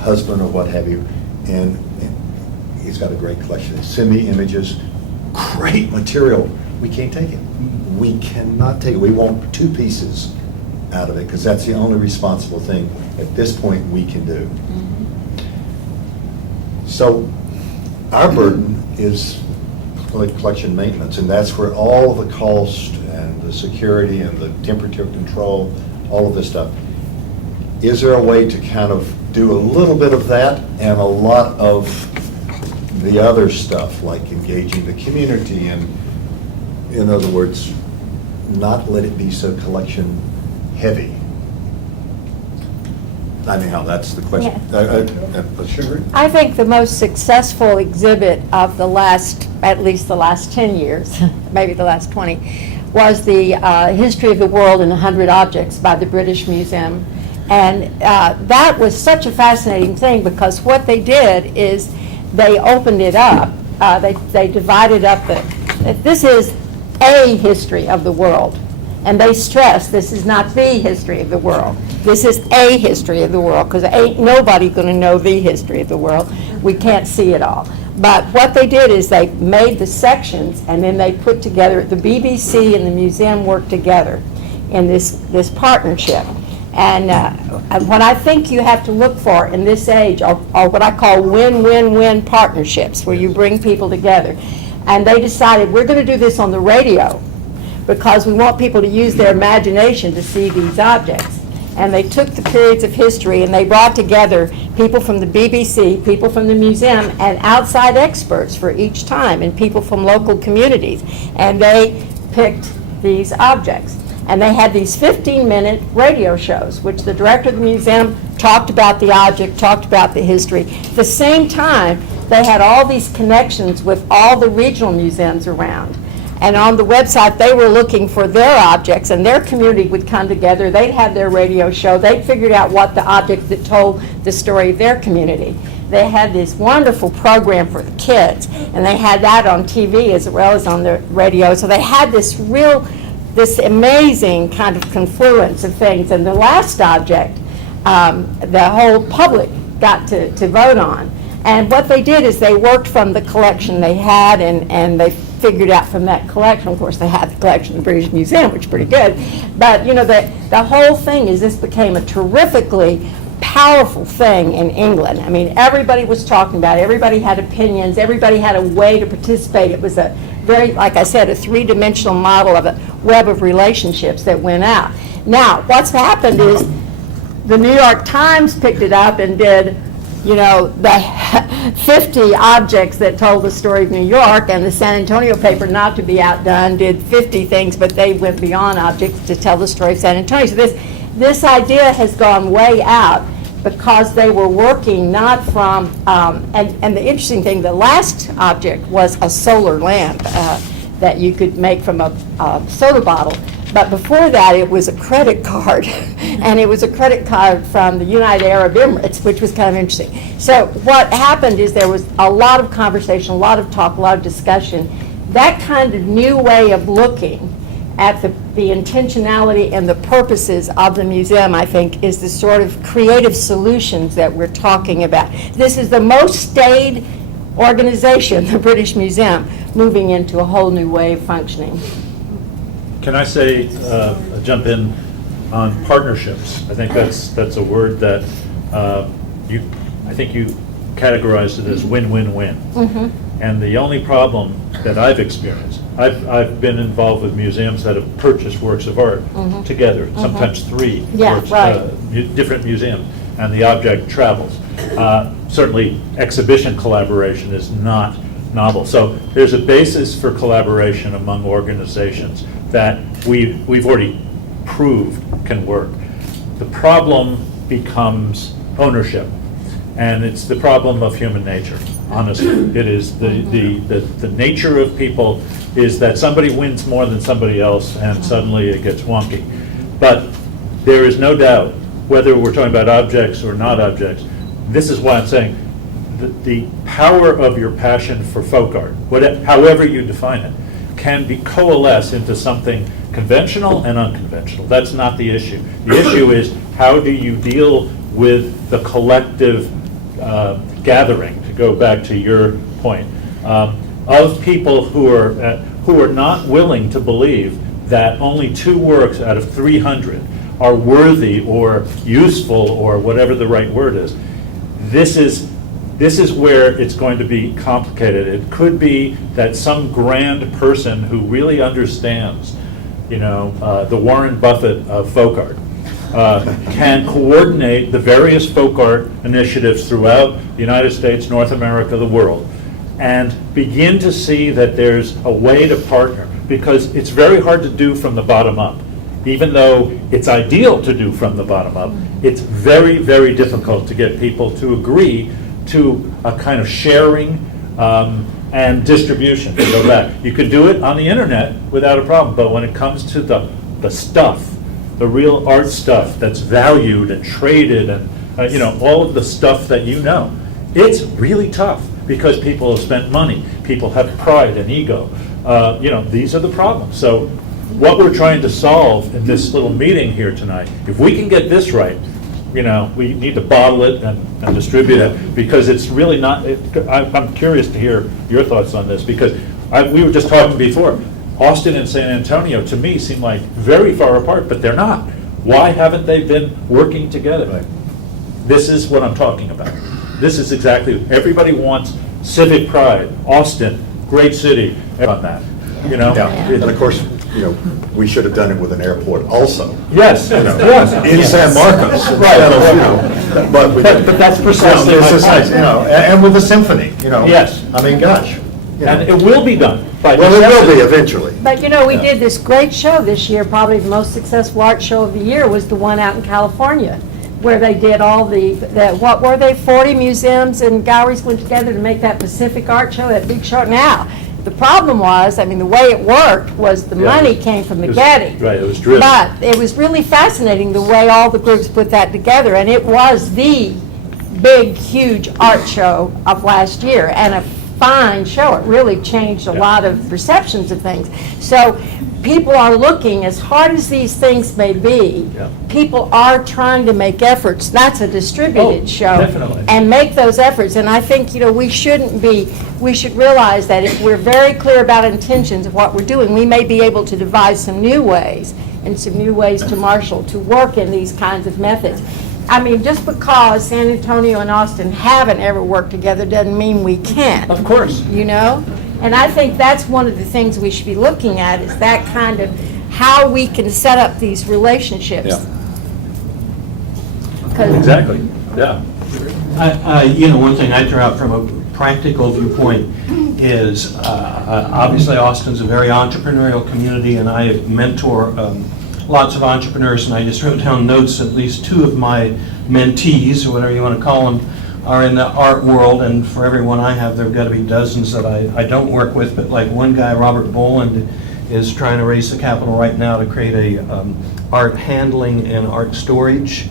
husband, or what have you, and he's got a great collection. Send me images, great material. We can't take it. We cannot take it. We want 2 pieces out of it, because that's the only responsible thing at this point we can do. So our burden is collection maintenance, and that's where all the cost and the security and the temperature control, all of this stuff. Is there a way to kind of do a little bit of that and a lot of the other stuff, like engaging the community, and, in other words, not let it be so collection heavy? Anyhow, that's the question. Sure. I think the most successful exhibit of at least the last 10 years, maybe the last 20, was the History of the World in 100 Objects by the British Museum. And that was such a fascinating thing, because what they did is they opened it up. They divided up this is a history of the world. And they stress this is not the history of the world. This is a history of the world, because ain't nobody going to know the history of the world. We can't see it all. But what they did is they made the sections, and then they put together, the BBC and the museum worked together in this partnership. And what I think you have to look for in this age are what I call win-win-win partnerships, where you bring people together. And they decided, we're going to do this on the radio, because we want people to use their imagination to see these objects. And they took the periods of history, and they brought together people from the BBC, people from the museum, and outside experts for each time, and people from local communities. And they picked these objects. And they had these 15-minute radio shows, which the director of the museum talked about the object, talked about the history. At the same time, they had all these connections with all the regional museums around. And on the website, they were looking for their objects, and their community would come together. They'd have their radio show. They'd figured out what the object that told the story of their community. They had this wonderful program for the kids, and they had that on TV as well as on the radio. So they had this amazing kind of confluence of things. And the last object, the whole public got to vote on. And what they did is they worked from the collection they had, and they figured out from that collection. Of course, they had the collection of the British Museum, which is pretty good. But, the whole thing is this became a terrifically powerful thing in England. I mean, everybody was talking about it. Everybody had opinions. Everybody had a way to participate. It was a very, like I said, a 3-dimensional model of a web of relationships that went out. Now, what's happened is the New York Times picked it up and did, the 50 objects that told the story of New York, and the San Antonio paper, not to be outdone, did 50 things, but they went beyond objects to tell the story of San Antonio. So this idea has gone way out, because they were working not from, and the interesting thing, the last object was a solar lamp that you could make from a soda bottle. But before that, it was a credit card, and it was a credit card from the United Arab Emirates, which was kind of interesting. So what happened is there was a lot of conversation, a lot of talk, a lot of discussion. That kind of new way of looking at the intentionality and the purposes of the museum, I think, is the sort of creative solutions that we're talking about. This is the most staid organization, the British Museum, moving into a whole new way of functioning. Can I say, jump in on partnerships? I think that's a word that I think you categorized it as win-win-win. Mm-hmm. And the only problem that I've experienced, I've been involved with museums that have purchased works of art together, sometimes three Yeah, works, right. Different museums, and the object travels. Certainly, exhibition collaboration is not novel. So there's a basis for collaboration among organizations that we've already proved can work. The problem becomes ownership, and it's the problem of human nature. Honestly, it is the nature of people is that somebody wins more than somebody else, and suddenly it gets wonky. But there is no doubt, whether we're talking about objects or not objects, this is why I'm saying the power of your passion for folk art, however you define it, can be coalesced into something conventional and unconventional. That's not the issue. The issue is, how do you deal with the collective gathering, to go back to your point, of people who are not willing to believe that only 2 works out of 300 are worthy or useful or whatever the right word is. This is where it's going to be complicated. It could be that some grand person who really understands, the Warren Buffett of folk art, can coordinate the various folk art initiatives throughout the United States, North America, the world, and begin to see that there's a way to partner, because it's very hard to do from the bottom up. Even though it's ideal to do from the bottom up, it's very, very difficult to get people to agree to a kind of sharing and distribution. To go back, you could do it on the internet without a problem, but when it comes to the stuff, the real art stuff that's valued and traded, and all of the stuff that it's really tough, because people have spent money, people have pride and ego. These are the problems. So what we're trying to solve in this little meeting here tonight, if we can get this right, we need to bottle it and distribute it, because it's really not, I'm curious to hear your thoughts on this, because we were just talking before, Austin and San Antonio, to me, seem like very far apart, but they're not. Why haven't they been working together? Right. This is what I'm talking about. This is exactly, everybody wants civic pride. Austin, great city, on that, Yeah, and of course, we should have done it with an airport also. Yes, yes. In San Marcos. Right. But that's precisely my point. And with the symphony, Yes. I mean, gosh. And it will be done. By Well, it will necessity. be eventually. But we did this great show this year, probably the most successful art show of the year was the one out in California, where they did all what were they, 40 museums and galleries went together to make that Pacific art show, that big show. Now, the problem was, the way it worked was the money came from the Getty. Right, it was driven. But it was really fascinating the way all the groups put that together, and it was the big, huge art show of last year, and a fine show. It really changed a lot of perceptions of things. So people are looking, as hard as these things may be, people are trying to make efforts. That's a distributed show. Definitely. And make those efforts. And I think, we should realize that if we're very clear about intentions of what we're doing, we may be able to devise some new ways and some new ways to marshal, to work in these kinds of methods. Just because San Antonio and Austin haven't ever worked together doesn't mean we can't. Of course. And I think that's one of the things we should be looking at, is that kind of how we can set up these relationships. Yeah. 'Cause- Exactly, yeah. One thing I throw out from a practical viewpoint is, obviously Austin's a very entrepreneurial community, and I mentor lots of entrepreneurs, and I just wrote down notes. At least two of my mentees, or whatever you want to call them, are in the art world, and for every one I have, there have got to be dozens that I don't work with, but like one guy, Robert Boland, is trying to raise the capital right now to create a art handling and art storage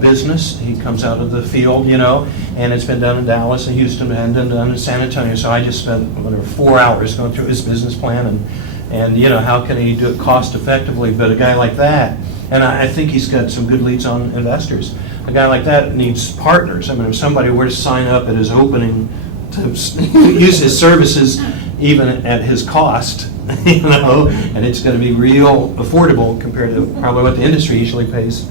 business. He comes out of the field, you know, and it's been done in Dallas and Houston and done in San Antonio. So I just spent, whatever, 4 hours going through his business plan and you know, how can he do it cost effectively? But a guy like that, and I think he's got some good leads on investors. A guy like that needs partners. I mean, if somebody were to sign up at his opening to use his services, even at his cost, you know, and it's going to be real affordable compared to probably what the industry usually pays.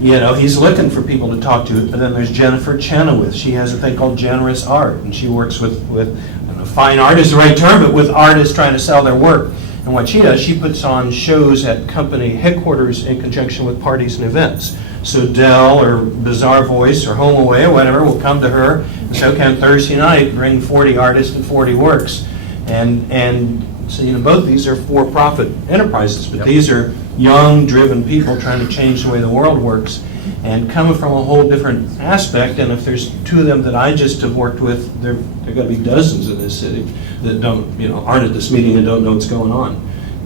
You know, he's looking for people to talk to. And then there's Jennifer Chenoweth. She has a thing called Generous Art, and she works with I don't know, fine art is the right term, but with artists trying to sell their work. And what she does, she puts on shows at company headquarters in conjunction with parties and events. So Dell or Bizarre Voice or Home Away or whatever will come to her and say, okay, on Thursday night, bring 40 artists and 40 works. And so, you know, both these are for-profit enterprises, but these are young, driven people trying to change the way the world works and coming from a whole different aspect. And if there's two of them that I just have worked with, there are going to be dozens in this city that don't, you know, aren't at this meeting and don't know what's going on.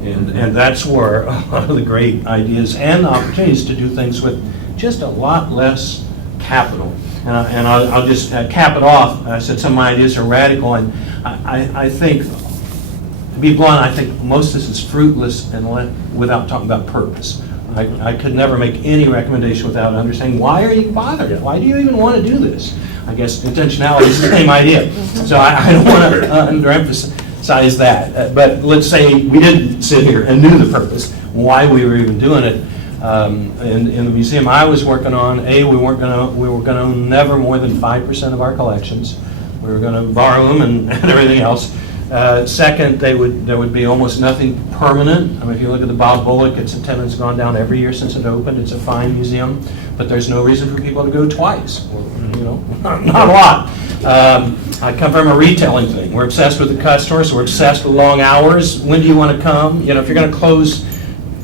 And that's where a lot of the great ideas and opportunities to do things with just a lot less capital. And I'll just cap it off. I said some of my ideas are radical, and I think, to be blunt, I think most of this is fruitless and without talking about purpose. I could never make any recommendation without understanding, why are you bothered? Why do you even want to do this? I guess intentionality is the same idea. So I don't want to underemphasize that. But let's say we didn't sit here and knew the purpose, why we were even doing it. In the museum I was working on, we were going to own never more than 5% of our collections. We were going to borrow them and everything else. Second, there would be almost nothing permanent. I mean, if you look at the Bob Bullock, its attendance has gone down every year since it opened. It's a fine museum, but there's no reason for people to go twice. You know, not a lot. I come from a retailing thing. We're obsessed with the customer, so we're obsessed with long hours. When do you want to come? You know, if you're going to close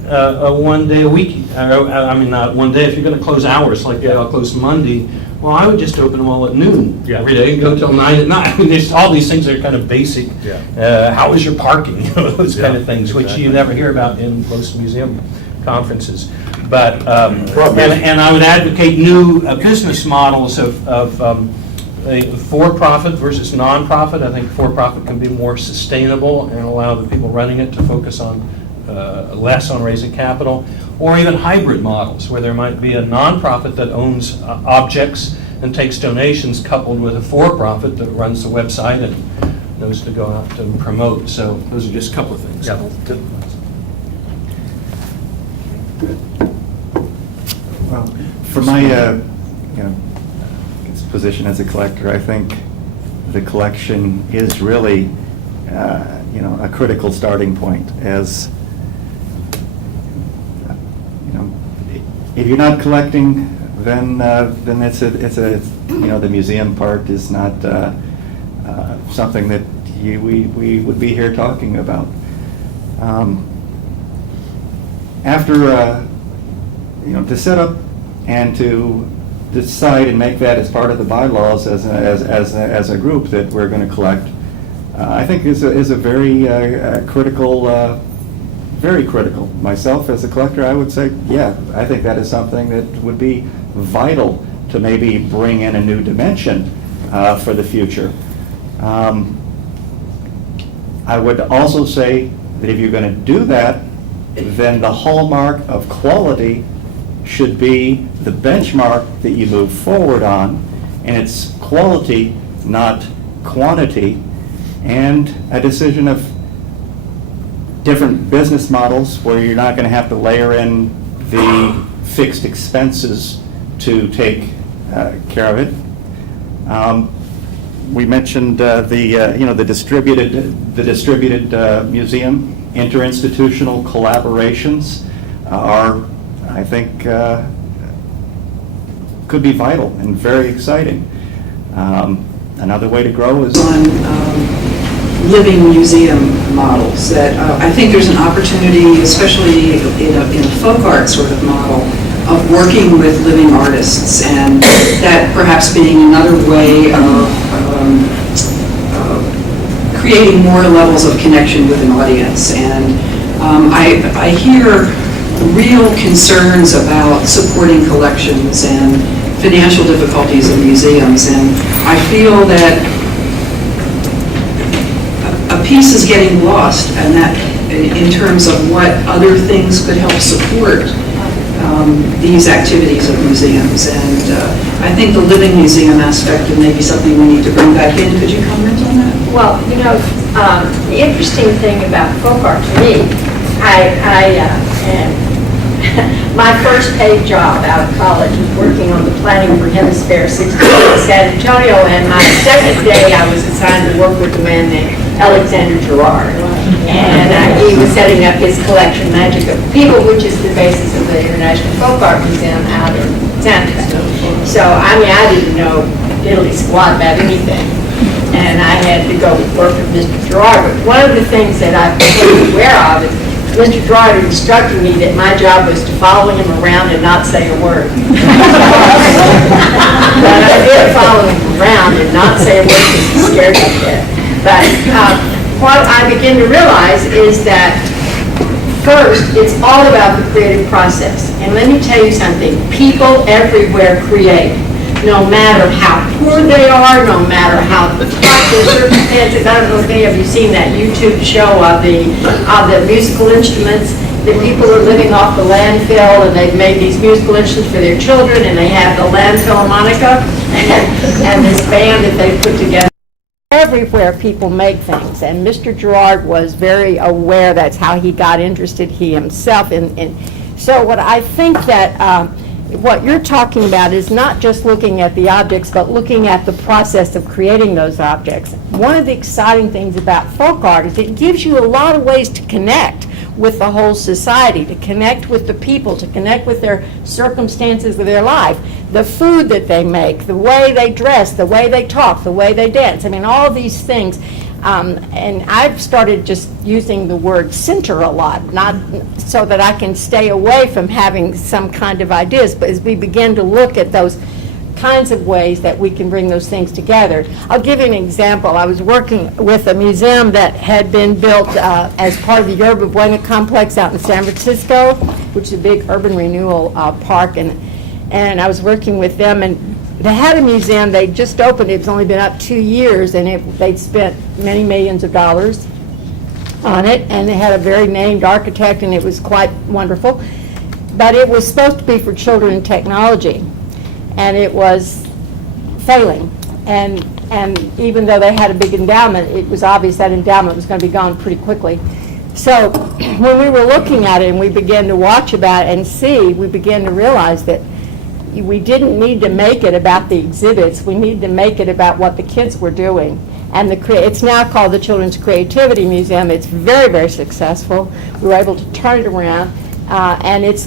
1 day a week, I mean, not 1 day, if you're going to close hours, like I'll close Monday, well, I would just open them all at noon every day and go till 9 at night. I mean, there's all these things that are kind of basic. How is your parking? You know, those kind of things, which you never hear about in most museum conferences. But, and I would advocate new business models of for-profit versus non-profit. I think for-profit can be more sustainable and allow the people running it to focus on less on raising capital, or even hybrid models where there might be a nonprofit that owns objects and takes donations coupled with a for-profit that runs the website and knows to go out to promote. So those are just a couple of things. Yeah, good. Well, for my position as a collector, I think the collection is really a critical starting point. As if you're not collecting, then the museum part is not something that we would be here talking about. After to set up and to decide and make that as part of the bylaws as a group that we're going to collect, I think is a very critical. Very critical. Myself, as a collector, I would say, yeah, I think that is something that would be vital to maybe bring in a new dimension for the future. I would also say that if you're going to do that, then the hallmark of quality should be the benchmark that you move forward on, and it's quality, not quantity, and a decision of different business models where you're not going to have to layer in the fixed expenses to take care of it. We mentioned the distributed museum. Interinstitutional collaborations are, I think, could be vital and very exciting. Another way to grow is living museum models, that I think there's an opportunity, especially in a folk art sort of model, of working with living artists, and that perhaps being another way of creating more levels of connection with an audience. And I hear real concerns about supporting collections and financial difficulties of museums, and I feel that a piece is getting lost, and that in terms of what other things could help support these activities of museums. And I think the living museum aspect is maybe something we need to bring back in. Could you comment on that? Well, the interesting thing about folk art to me, my first paid job out of college was working on the planning for Hemisphere 16 in San Antonio, and my second day I was assigned to work with a man named Alexander Gerard. And he was setting up his collection, Magic of People, which is the basis of the International Folk Art Museum out in Santa Fe. So, I didn't know diddly squat about anything. And I had to go work with Mr. Gerard. But one of the things that I became aware of is Mr. Gerard instructed me that my job was to follow him around and not say a word. But I did follow him around and not say a word because he scared me to death. But what I begin to realize is that first, it's all about the creative process. And let me tell you something, people everywhere create. No matter how poor they are, no matter how tough their circumstances. I don't know if any of you seen that YouTube show of the musical instruments. The people are living off the landfill, and they've made these musical instruments for their children, and they have the landfill harmonica and this band that they put together. Everywhere people make things, and Mr. Gerard was very aware. That's how he got interested, he himself. So what I think that what you're talking about is not just looking at the objects, but looking at the process of creating those objects. One of the exciting things about folk art is it gives you a lot of ways to connect with the whole society, to connect with the people, to connect with their circumstances of their life, the food that they make, the way they dress, the way they talk, the way they dance. All of these things. And I've started just using the word center a lot, not so that I can stay away from having some kind of ideas, but as we begin to look at those kinds of ways that we can bring those things together. I'll give you an example. I was working with a museum that had been built as part of the Yerba Buena complex out in San Francisco, which is a big urban renewal park, and I was working with them, and they had a museum. They just opened it. It's only been up 2 years, and they'd spent many millions of dollars on it, and they had a very named architect, and it was quite wonderful. But it was supposed to be for children and technology, and it was failing. And even though they had a big endowment, it was obvious that endowment was going to be gone pretty quickly. So when we were looking at it and we began to watch about it and see, we began to realize that we didn't need to make it about the exhibits. We needed to make it about what the kids were doing. And it's now called the Children's Creativity Museum. It's very, very successful. We were able to turn it around, and it's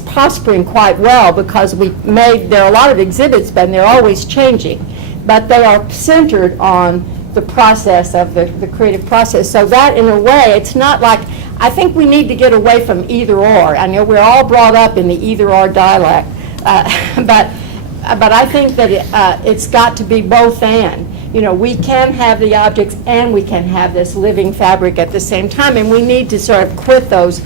prospering quite well because there are a lot of exhibits, but they're always changing. But they are centered on the process of the creative process. So that, in a way, it's not like, I think we need to get away from either or. I know we're all brought up in the either or dialect. But I think that it's got to be both and. We can have the objects and we can have this living fabric at the same time, and we need to sort of quit those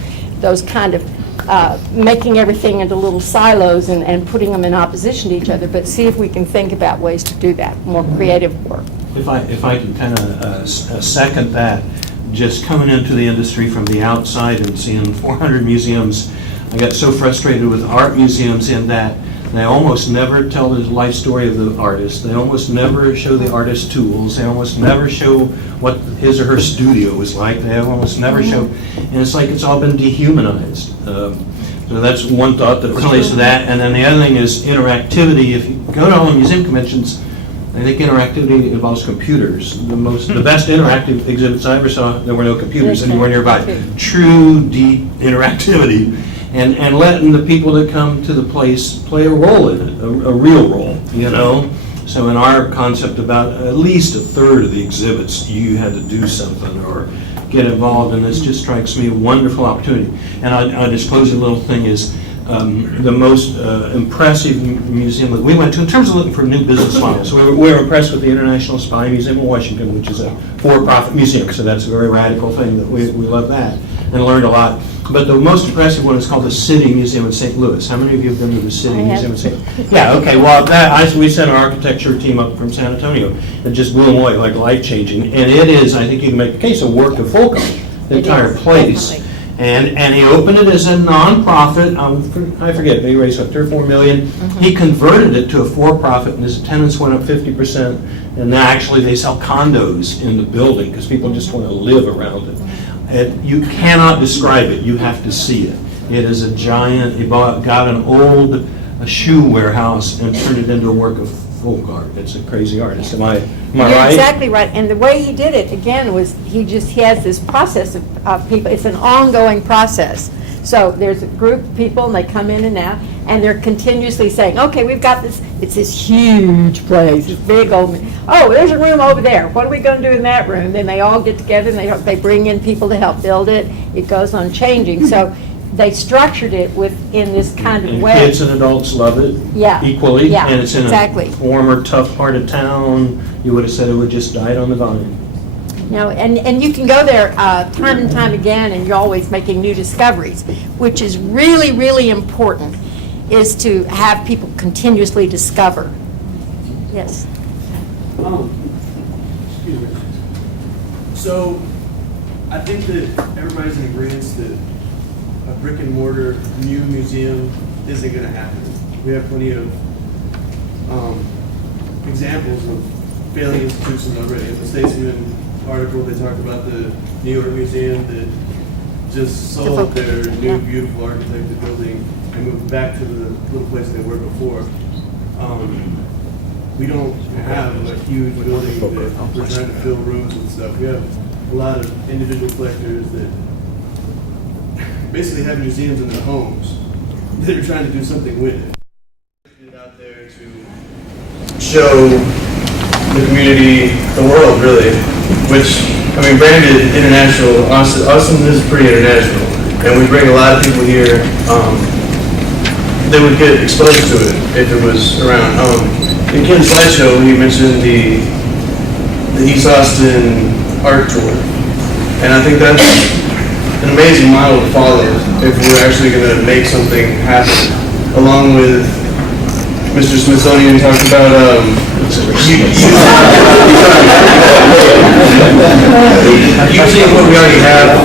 kind of making everything into little silos and putting them in opposition to each other, but see if we can think about ways to do that, more creative work. If I can kind of second that, just coming into the industry from the outside and seeing 400 museums, I got so frustrated with art museums in that they almost never tell the life story of the artist. They almost never show the artist's tools. They almost never show what his or her studio is like. They almost never show, and it's like it's all been dehumanized. So that's one thought that relates to that. And then the other thing is interactivity. If you go to all the museum conventions, I think interactivity involves computers. The best interactive exhibits I ever saw, there were no computers anywhere nearby. True, deep interactivity. And letting the people that come to the place play a role in it, a real role, So in our concept, about at least a third of the exhibits, you had to do something or get involved, and this just strikes me a wonderful opportunity. And I'll disclose a little thing is, the most impressive museum that we went to in terms of looking for new business models. So we were impressed with the International Spy Museum in Washington, which is a for-profit museum, so that's a very radical thing that we love that and learned a lot. But the most impressive one is called the City Museum in St. Louis. How many of you have been to the City Museum in St. Louis? Yeah, okay, well, we sent our architecture team up from San Antonio. It just blew them away, like life-changing. And it is, I think you can make a case, a work of folk art, the entire place. Definitely. And he opened it as a nonprofit. I forget, he raised up $3 or $4 million. He converted it to a for-profit, and his attendance went up 50%. And now actually they sell condos in the building because people just want to live around it. You cannot describe it. You have to see it. It is a giant. He got an old shoe warehouse and turned it into a work of folk art. It's a crazy artist. Am I You're right? exactly right. And the way he did it, again, was he has this process of people. It's an ongoing process. So there's a group of people, and they come in and out, and they're continuously saying, okay, we've got this, it's this huge place, this big old, oh, there's a room over there. What are we going to do in that room? Then they all get together, and they bring in people to help build it. It goes on changing. So they structured it within this kind of And way. kids and adults love it Yeah. equally. Yeah, And it's in exactly. a warmer, tough part of town. You would have said it would just died on the vine. No, and you can go there time and time again, and you're always making new discoveries, which is really, really important, is to have people continuously discover. Yes. Excuse me. So, I think that everybody's in agreement that a brick and mortar new museum isn't going to happen. We have plenty of examples of failing institutions already. In the Statesman article, they talked about the New York Museum that just sold their new beautiful architected building and moved back to the little place they were before. We don't have a huge building that we're trying to fill rooms and stuff. We have a lot of individual collectors that basically have museums in their homes that are trying to do something with it. Get it out there to show the community, the world really, which, I mean, branded international, Austin is pretty international, and we bring a lot of people here that would get exposed to it if it was around. In Kim's slideshow, he mentioned the East Austin art tour, and I think that's an amazing model to follow if we're actually going to make something happen. Along with Mr. Smithsonian talked about using what we already have,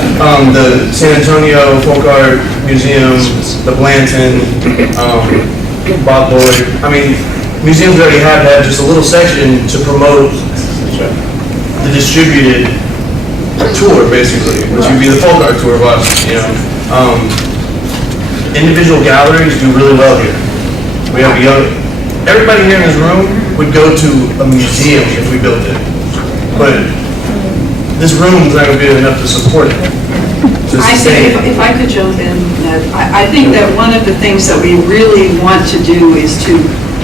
the San Antonio Folk Art Museum, the Blanton, Bob Boyd. I mean, museums already have that, just a little section to promote the distributed tour, basically, which would be the folk art tour of Austin, you know. Individual galleries do really well here. We have everybody here in this room would go to a museum if we built it, but this room is not going to be enough to support it. I think, if I could jump in, I think that one of the things that we really want to do is to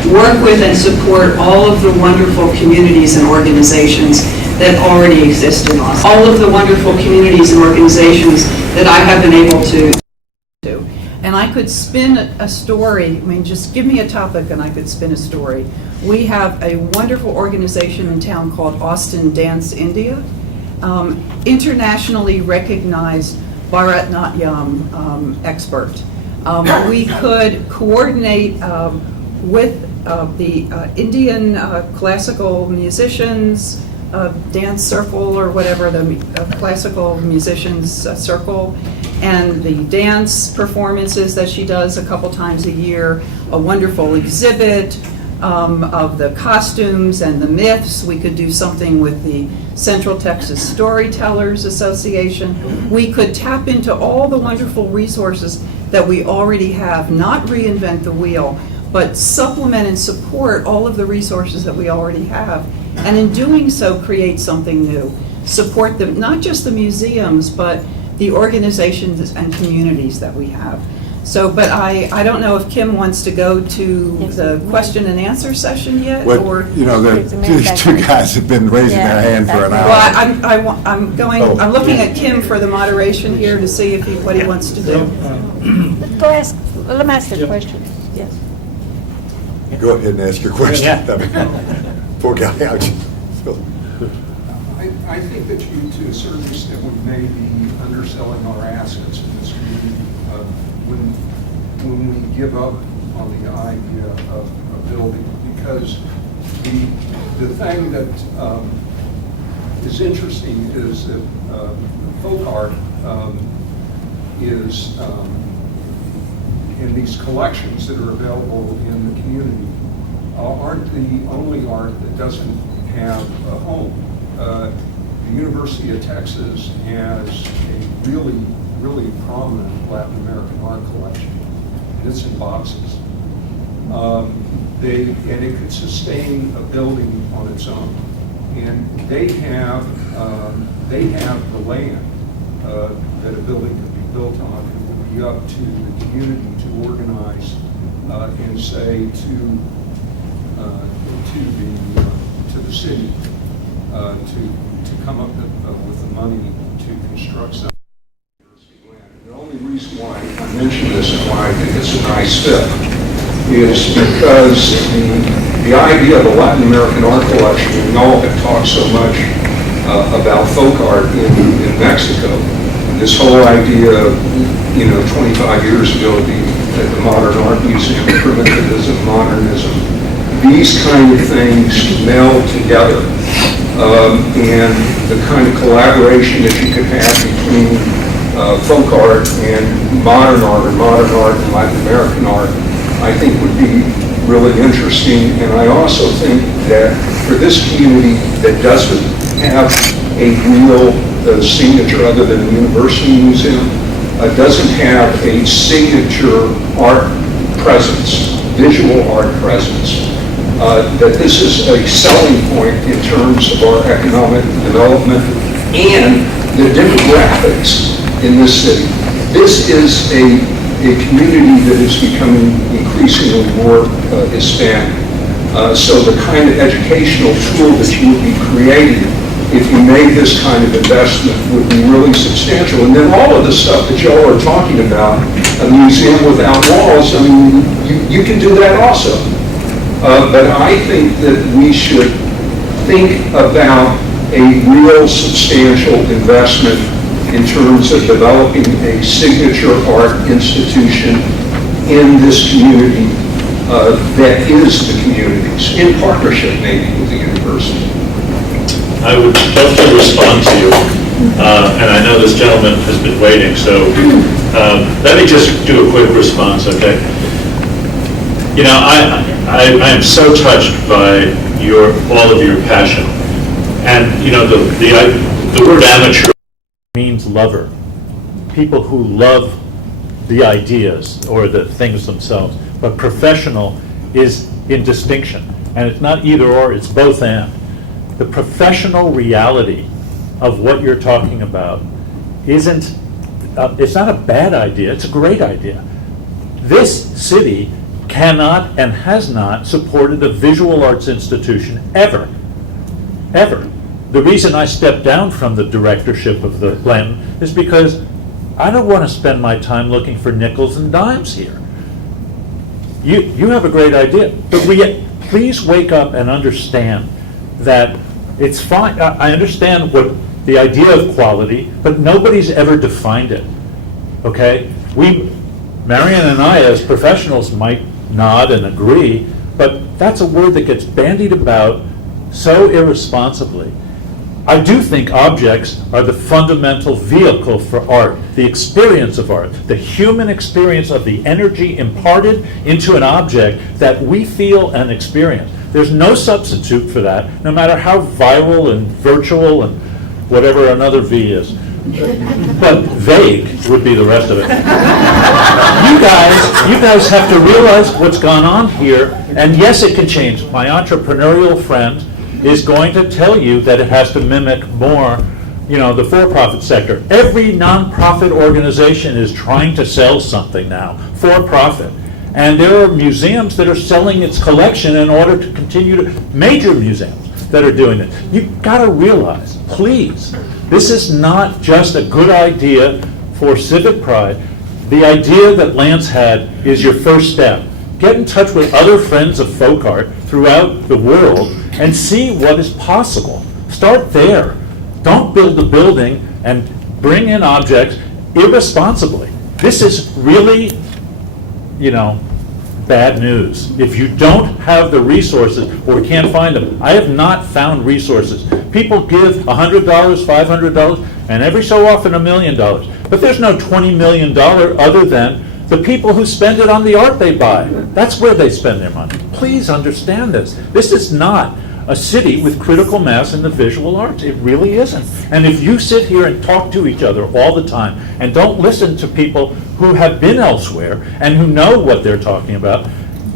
work with and support all of the wonderful communities and organizations that already exist in Austin. All of the wonderful communities and organizations that I have been able to do. And I could spin a story, I mean, just give me a topic and I could spin a story. We have a wonderful organization in town called Austin Dance India, internationally recognized Bharatanatyam expert. We could coordinate with the Indian classical musicians, dance circle or whatever, the classical musicians circle, and the dance performances that she does a couple times a year, a wonderful exhibit of the costumes and the myths. We could do something with the Central Texas Storytellers Association. We could tap into all the wonderful resources that we already have, not reinvent the wheel, but supplement and support all of the resources that we already have. And in doing so, create something new. Support them, not just the museums, but the organizations and communities that we have. So, but I don't know if Kim wants to go to the question and answer session yet, What, or... you know, these two guys have been raising their hand for an Well, hour. I'm looking at Kim for the moderation here to see what he wants to do. Go ask, let me ask you a question. Yes. Go ahead and ask your question. Poor guy. I think that you, to a certain extent, we may be underselling our assets in this community when we give up on the idea of a building, because the thing that is interesting is that folk art is in these collections that are available in the community aren't the only art that doesn't have a home. The University of Texas has a really, really prominent Latin American art collection. It's in boxes. And it could sustain a building on its own. And they have the land that a building could be built on. It would be up to the community to organize and say to the city to come up with the money to construct something. The only reason why I mention this and why I think it's a nice fit is because the idea of a Latin American art collection, we all have talked so much about folk art in Mexico. This whole idea, 25 years ago, the Modern Art Museum, primitivism, modernism, these kind of things meld together. And the kind of collaboration that you could have between folk art and modern art, or modern art and Latin American art, I think would be really interesting. And I also think that for this community that doesn't have a real signature other than a university museum, doesn't have a signature art presence, visual art presence, that this is a selling point in terms of our economic development and the demographics in this city. This is a community that is becoming increasingly more Hispanic. So the kind of educational tool that you would be creating if you made this kind of investment would be really substantial. And then all of the stuff that y'all are talking about, a museum without walls, I mean, you can do that also. But I think that we should think about a real substantial investment in terms of developing a signature art institution in this community that is the community's, in partnership maybe with the university. I would love to respond to you, and I know this gentleman has been waiting, so let me just do a quick response, okay? I am so touched by all of your passion, and the word amateur means lover, people who love the ideas or the things themselves, but professional is in distinction, and it's not either or, it's both and. The professional reality of what you're talking about isn't, it's not a bad idea, it's a great idea. This city cannot and has not supported a visual arts institution ever, ever. The reason I stepped down from the directorship of the Blanton is because I don't want to spend my time looking for nickels and dimes here. You have a great idea, but please wake up and understand that it's fine. I understand what the idea of quality, but nobody's ever defined it, okay? Marion and I as professionals might nod and agree, but that's a word that gets bandied about so irresponsibly. I do think objects are the fundamental vehicle for art, the experience of art, the human experience of the energy imparted into an object that we feel and experience. There's no substitute for that, no matter how viral and virtual and whatever another V is. But vague would be the rest of it. You guys have to realize what's gone on here, and yes, it can change. My entrepreneurial friend is going to tell you that it has to mimic more the for-profit sector. Every nonprofit organization is trying to sell something now, for profit. And there are museums that are selling its collection in order to continue to, major museums that are doing it. You've got to realize, please, this is not just a good idea for civic pride. The idea that Lance had is your first step. Get in touch with other friends of folk art throughout the world and see what is possible. Start there. Don't build a building and bring in objects irresponsibly. This is really, bad news. If you don't have the resources or can't find them, I have not found resources. People give $100, $500, and every so often $1 million. But there's no $20 million other than the people who spend it on the art they buy. That's where they spend their money. Please understand this. This is not a city with critical mass in the visual arts. It really isn't. And if you sit here and talk to each other all the time and don't listen to people who have been elsewhere and who know what they're talking about,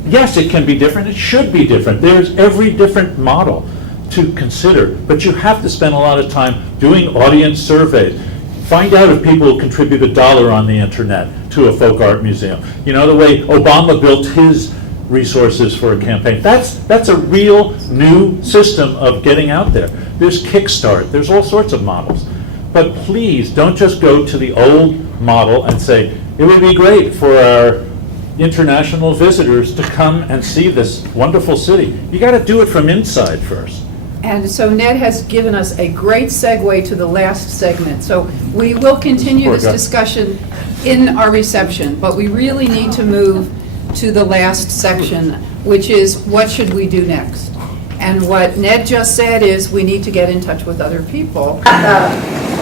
yes, it can be different. It should be different. There's every different model to consider, but you have to spend a lot of time doing audience surveys. Find out if people will contribute $1 on the internet to a folk art museum. The way Obama built his resources for a campaign. That's a real new system of getting out there. There's Kickstart. There's all sorts of models. But please don't just go to the old model and say, it would be great for our international visitors to come and see this wonderful city. You got to do it from inside first. And so Ned has given us a great segue to the last segment. So we will continue this discussion in our reception, but we really need to move to the last section, which is what should we do next? And what Ned just said is we need to get in touch with other people.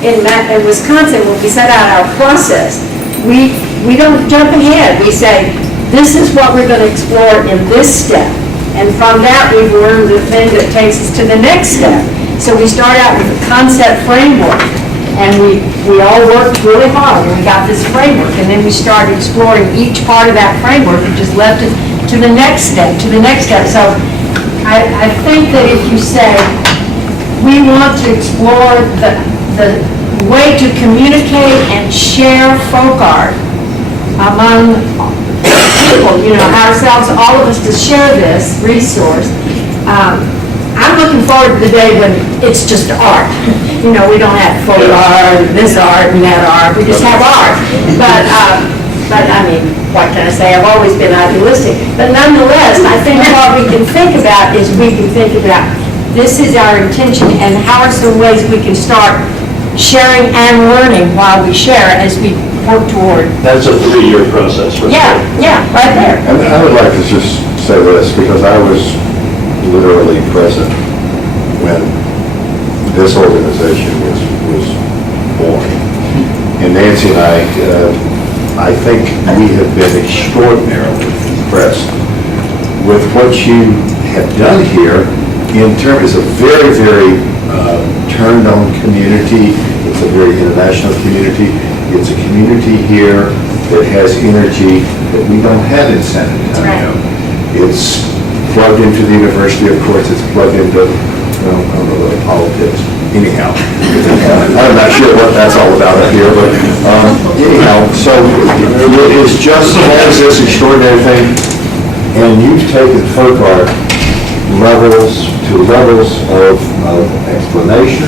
In Wisconsin, when we set out our process, we don't jump ahead. We say, this is what we're going to explore in this step. And from that, we've learned the thing that takes us to the next step. So we start out with a concept framework, and we all worked really hard, and we got this framework, and then we started exploring each part of that framework and just left it to the next step, to the next step. So I think that if you say, we want to explore the way to communicate and share folk art among people, ourselves, all of us, to share this resource. I'm looking forward to the day when it's just art. We don't have folk art, this art, and that art. We just have art. But I mean, what can I say? I've always been idealistic. But nonetheless, I think what we can think about is this is our intention, and how are some ways we can start sharing and learning while we share as we work toward. That's a 3-year process, right? Yeah, right there. And I would like to just say this, because I was literally present when this organization was born. And Nancy and I think we have been extraordinarily impressed with what you have done here in terms of a very, very turned-on community. It's a very international community. It's a community here that has energy that we don't have in San Antonio. Right. It's plugged into the university, of course. It's plugged into, I don't know, politics. Anyhow, I'm not sure what that's all about up here, but anyhow, so it is just as this extraordinary thing, and you've taken folk art levels of explanation,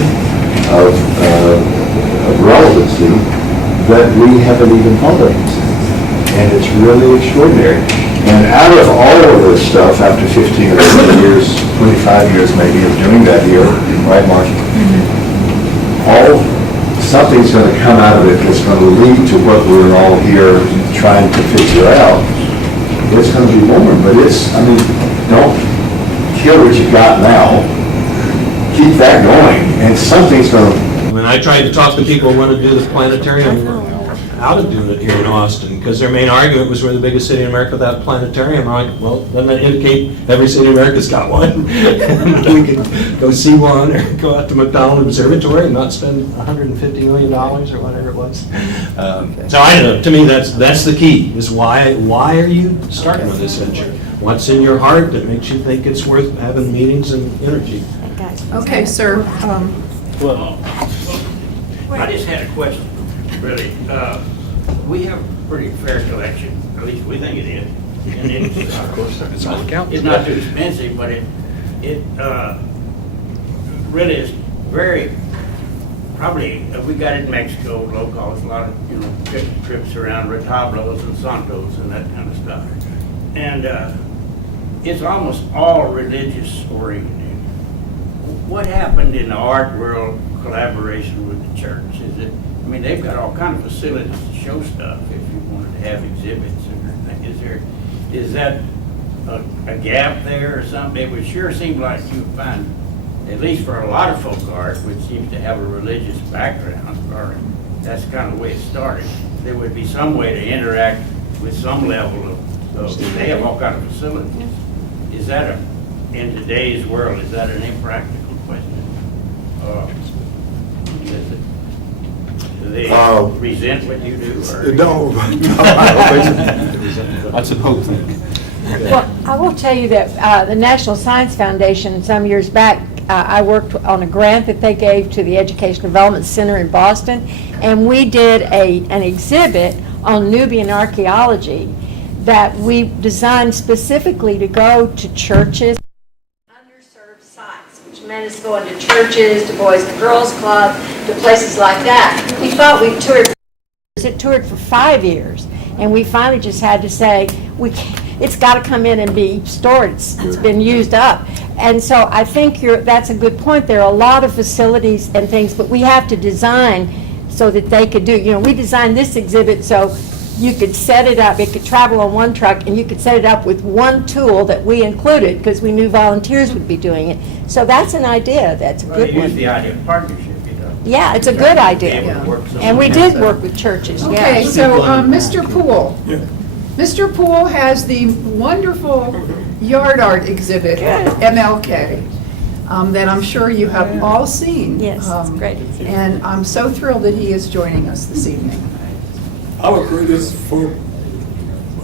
of relevancy that we haven't even thought of. And it's really extraordinary. And out of all of this stuff, after 15 or 20 years, 25 years maybe of doing that here, right, Marcia? Something's going to come out of it that's going to lead to what we're all here trying to figure out. It's going to be born, but don't kill what you got now. Keep that going, and something's going to. When I tried to talk to people who want to do the planetarium out of doing it here in Austin, because their main argument was we're the biggest city in America without a planetarium. I'm like, well, doesn't that indicate every city in America's got one? We could go see one, or go out to McDonald Observatory and not spend $150 million or whatever it was. So I don't know, to me that's the key, is why are you starting with this venture? What's in your heart that makes you think it's worth having meetings and energy? Okay, sir. Well, I just had a question, really. We have a pretty fair collection, at least we think it is. And it's, Of course, it's on account. it's not too expensive, but it really is very, probably, we got it in Mexico, low cost, a lot of, trips around Retablos and Santos and that kind of stuff. And it's almost all religious oriented. What happened in the art world collaboration with the church? They've got all kind of facilities to show stuff if you wanted to have exhibits and everything. Is that a gap there or something? It would sure seem like you would find, at least for a lot of folk art, which seems to have a religious background, or that's kind of the way it started, there would be some way to interact with some level of they have all kind of facilities. Is that in today's world, is that an impractical question? Do they resent what you do? Or? No. That's a hope thing. Well, I will tell you that the National Science Foundation, some years back, I worked on a grant that they gave to the Education Development Center in Boston, and we did an exhibit on Nubian archaeology that we designed specifically to go to churches. Underserved sites, which meant us going to churches, to Boys and Girls Club, to places like that. We thought we toured for 5 years, and we finally just had to say, it's got to come in and be stored. It's been used up. And so I think that's a good point. There are a lot of facilities and things, but we have to design so that they could do, we designed this exhibit so you could set it up, it could travel on one truck, and you could set it up with one tool that we included because we knew volunteers would be doing it. So that's an idea, that's a good one. Use the idea of partnership, Yeah, it's a good idea. And we did work with churches, yeah. Okay, so Mr. Poole. Mr. Poole has the wonderful yard art exhibit, MLK, that I'm sure you have all seen. Yes, it's great. And I'm so thrilled that he is joining us this evening. Our greatest folk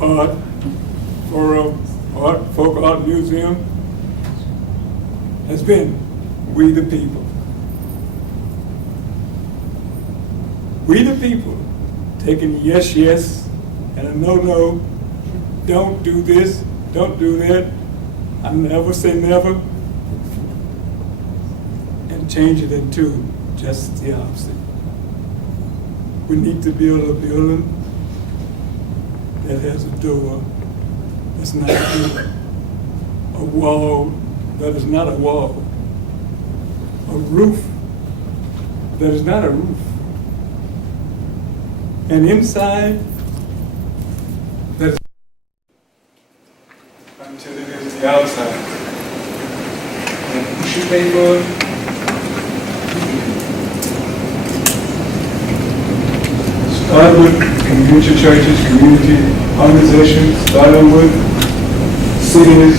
art museum has been we the people. We the people taking yes, yes, and a no, no, don't do this, don't do that, I never say never, and change it into just the opposite. We need to build a building that has a door that's not a door, a wall that is not a wall, a roof that is not a roof, and inside that is until it is the outside. And who should pay for it? Start with community churches, community organizations, starting with cities.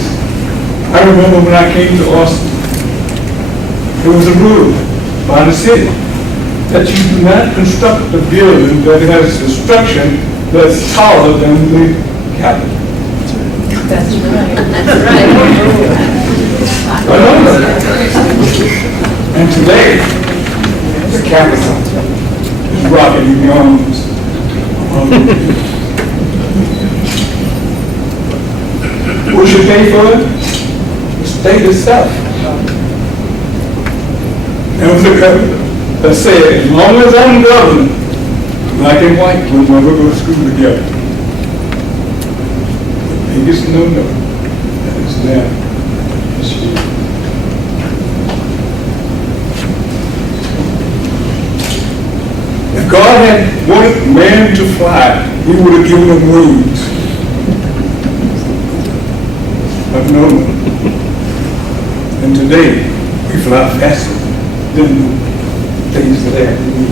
I remember when I came to Austin, there was a rule by the city that you do not construct a building that has a structure that's taller than the Capitol. That's right. That's right. And today, the Capitol is rocking in the arms. Who should pay for it? The state itself. There was a governor that said, as long as I'm governor, black and white will never go to school together. The biggest no-no that is now is you. If God had wanted man to fly, he would have given him wings. But no. And today, we fly faster than things that they have to do.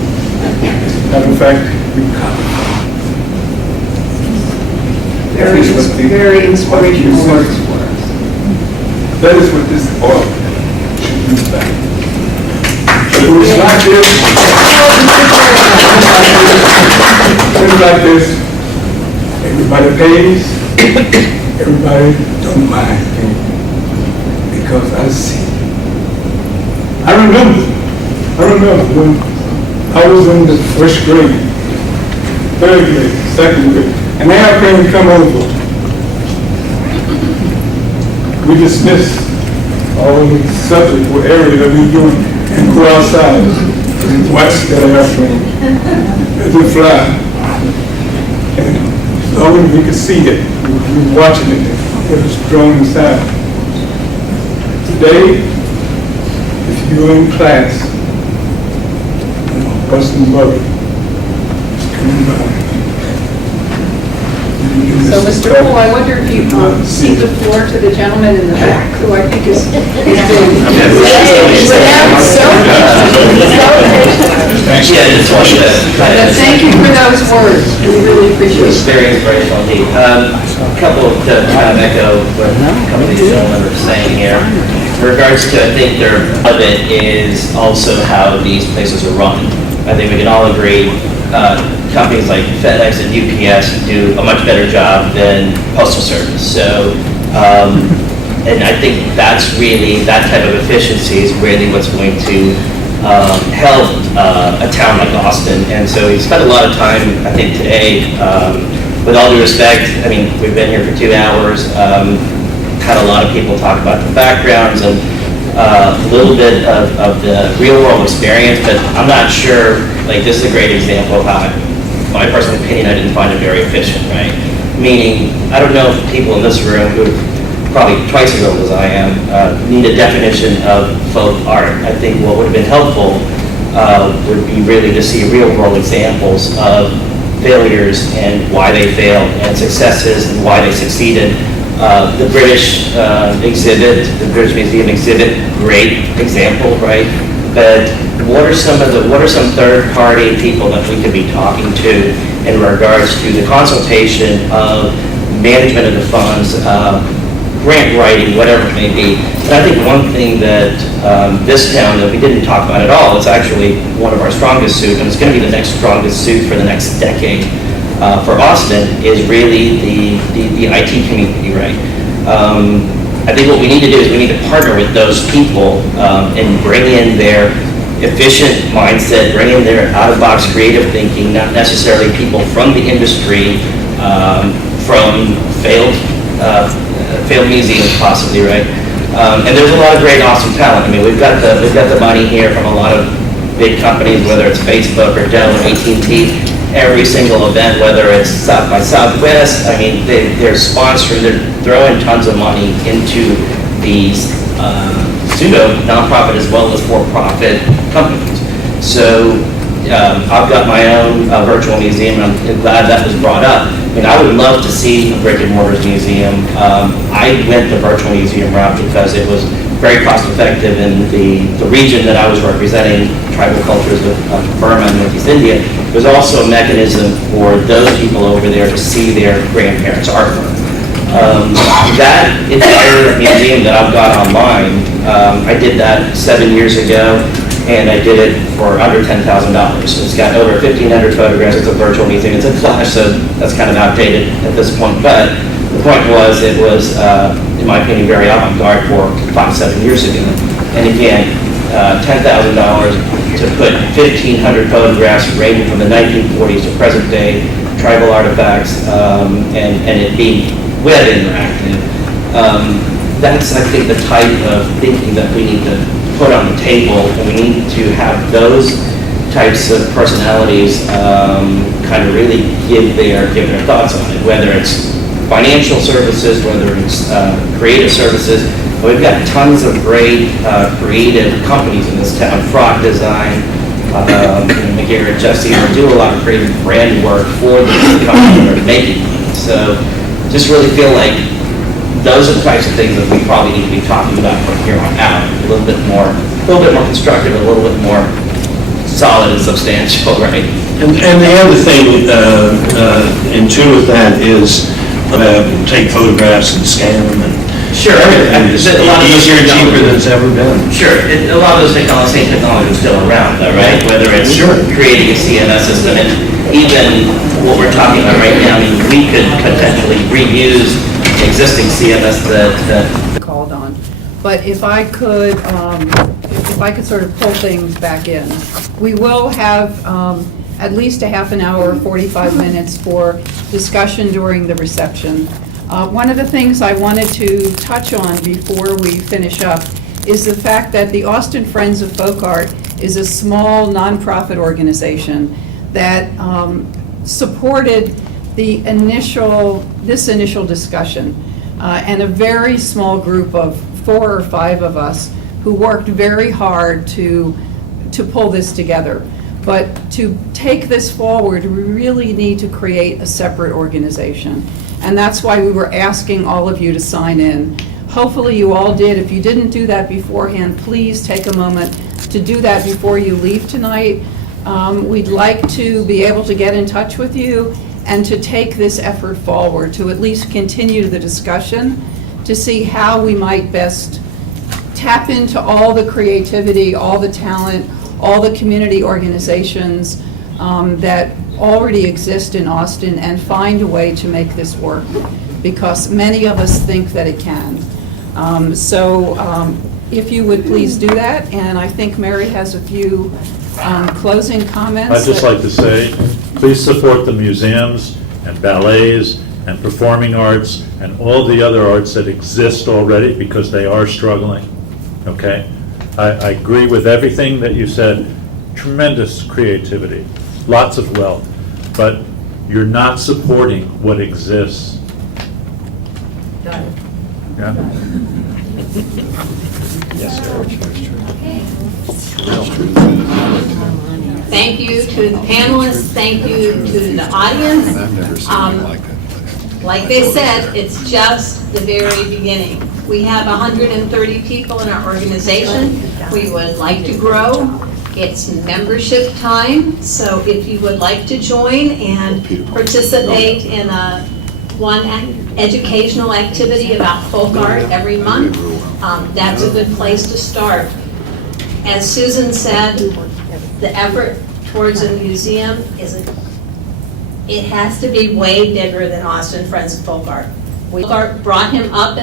As a matter of fact, we copy. Very inspirational words for us. That is what this oil should be about. But it was like this. Things like this. Everybody pays. Everybody don't mind paying. Because I see. I remember when I was in the first grade, third grade, second grade, and our parents come over. We dismiss all the subject or area that we doing and go outside and watch that airplane as it fly. And as long as we could see it, we were watching it, it was drawn inside. Today, if you're in class, Western mother is coming by. So, Mr. Poole, I wonder if you cede the floor to the gentleman in the back, who I think is being... But thank you for those words. We really appreciate it. Very inspirational indeed. A couple to kind of echo what a couple of these gentlemen are saying here. In regards to, I think of it is also how these places are run. I think we can all agree companies like FedEx and UPS do a much better job than Postal Service. So, and I think that's really, that type of efficiency is really what's going to help a town like Austin. And so we spent a lot of time, I think today, with all due respect, I mean, we've been here for 2 hours, had a lot of people talk about the backgrounds and a little bit of the real world experience, but I'm not sure, like this is a great example of how, my personal opinion, I didn't find it very efficient, right? Meaning, I don't know if people in this room who are probably twice as old as I am need a definition of folk art. I think what would have been helpful would be really to see real world examples of failures and why they failed and successes and why they succeeded. The British exhibit, the British Museum exhibit, great example, right? But what are some third-party people that we could be talking to in regards to the consultation of management of the funds, grant writing, whatever it may be? And I think one thing that this town that we didn't talk about at all, it's actually one of our strongest suits, and it's going to be the next strongest suit for the next decade for Austin, is really the IT community, right? I think what we need to do is we need to partner with those people and bring in their efficient mindset, bring in their out-of-box creative thinking, not necessarily people from the industry, from failed museums possibly, right? And there's a lot of great awesome talent. I mean, we've got the money here from a lot of big companies, whether it's Facebook or Dell or AT&T. Every single event, whether it's South by Southwest, I mean, they're sponsoring, they're throwing tons of money into these pseudo nonprofit as well as for-profit companies. So I've got my own virtual museum, and I'm glad that was brought up. I mean, I would love to see a brick and mortar museum. I went the virtual museum route because it was very cost effective in the region that I was representing, tribal cultures of Burma and Northeast India. There's also a mechanism for those people over there to see their grandparents' artwork. That entire museum that I've got online, I did that 7 years ago, and I did it for under $10,000. It's got over 1,500 photographs. It's a virtual museum. It's a flash, so that's kind of outdated at this point. But the point was, it was, in my opinion, very avant-garde for 5-7 years ago. And again, $10,000 to put 1,500 photographs ranging from the 1940s to present day, tribal artifacts, and it being web interactive. That's, I think, the type of thinking that we need to put on the table, and we need to have those types of personalities kind of really give their thoughts on it, whether it's financial services, whether it's creative services. We've got tons of great creative companies in this town, Frog Design, McGarrett, Jesse, who do a lot of creative brand work for the companies that are making it. So just really feel like those are the types of things that we probably need to be talking about from here on out. A little bit more constructive, a little bit more solid and substantial, right? And the other thing, in tune with that is take photographs and scan them, and sure, it's easier and cheaper than it's ever been. Sure, a lot of those same technology is still around, though, right? Whether it's creating a CMS system, and even what we're talking about right now, I mean, we could potentially reuse existing CMS that called on. But if I could if I could sort of pull things back in. We will have at least a half an hour, 45 minutes for discussion during the reception. One of the things I wanted to touch on before we finish up is the fact that the Austin Friends of Folk Art is a small nonprofit organization that supported this initial discussion, and a very small group of 4 or 5 of us who worked very hard to pull this together. But to take this forward, we really need to create a separate organization. And that's why we were asking all of you to sign in. Hopefully you all did. If you didn't do that beforehand, please take a moment to do that before you leave tonight. We'd like to be able to get in touch with you and to take this effort forward, to at least continue the discussion, to see how we might best tap into all the creativity, all the talent, all the community organizations that already exist in Austin, and find a way to make this work, because many of us think that it can. If you would please do that, and I think Mary has a few closing comments. I'd just like to say, please support the museums and ballets and performing arts and all the other arts that exist already, because they are struggling, okay? I agree with everything that you said. Tremendous creativity, lots of wealth, but you're not supporting what exists. Got it. Yeah? Yes, Thank you to the panelists, thank you to the audience. I've never seen anything like that. Like they said, it's just the very beginning. We have 130 people in our organization. We would like to grow. It's membership time, so if you would like to join and participate in one educational activity about folk art every month, that's a good place to start. As Susan said, the effort towards a museum it has to be way bigger than Austin Friends of Folk Art. We brought him up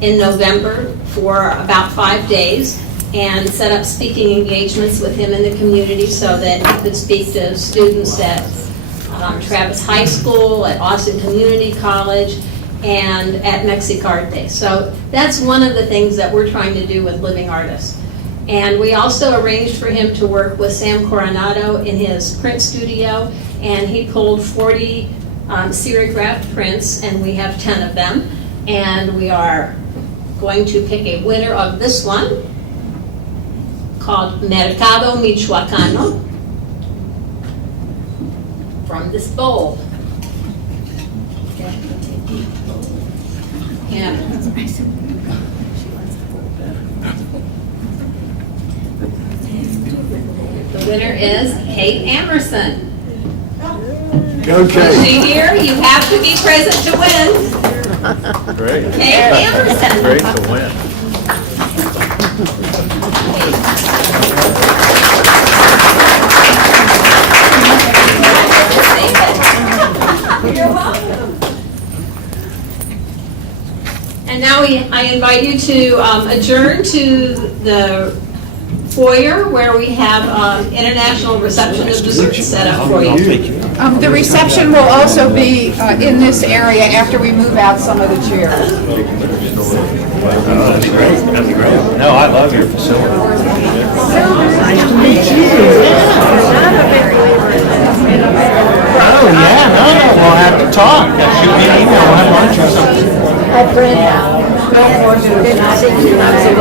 in November for about 5 days and set up speaking engagements with him in the community so that he could speak to students at Travis High School, at Austin Community College, and at Mexicarte. So that's one of the things that we're trying to do with Living Artists. And we also arranged for him to work with Sam Coronado in his print studio, and he pulled 40 serigraphed prints, and we have 10 of them. And we are going to pick a winner of this one, called Mercado Michoacano, from this bowl. Yeah. The winner is Kate Amerson. Okay. Is she here? You have to be present to win. Great. Kate Amerson. Great to win. You're welcome. And now I invite you to adjourn to the foyer where we have international reception of desserts set up for you. The reception will also be in this area after we move out some of the chairs. That'd be great. That'd be great. No, I love your facility. Nice to meet you. Oh, yeah, no, we'll have to talk. Shoot me an email, we'll have lunch or something. At Brenda. Didn't see you. I was a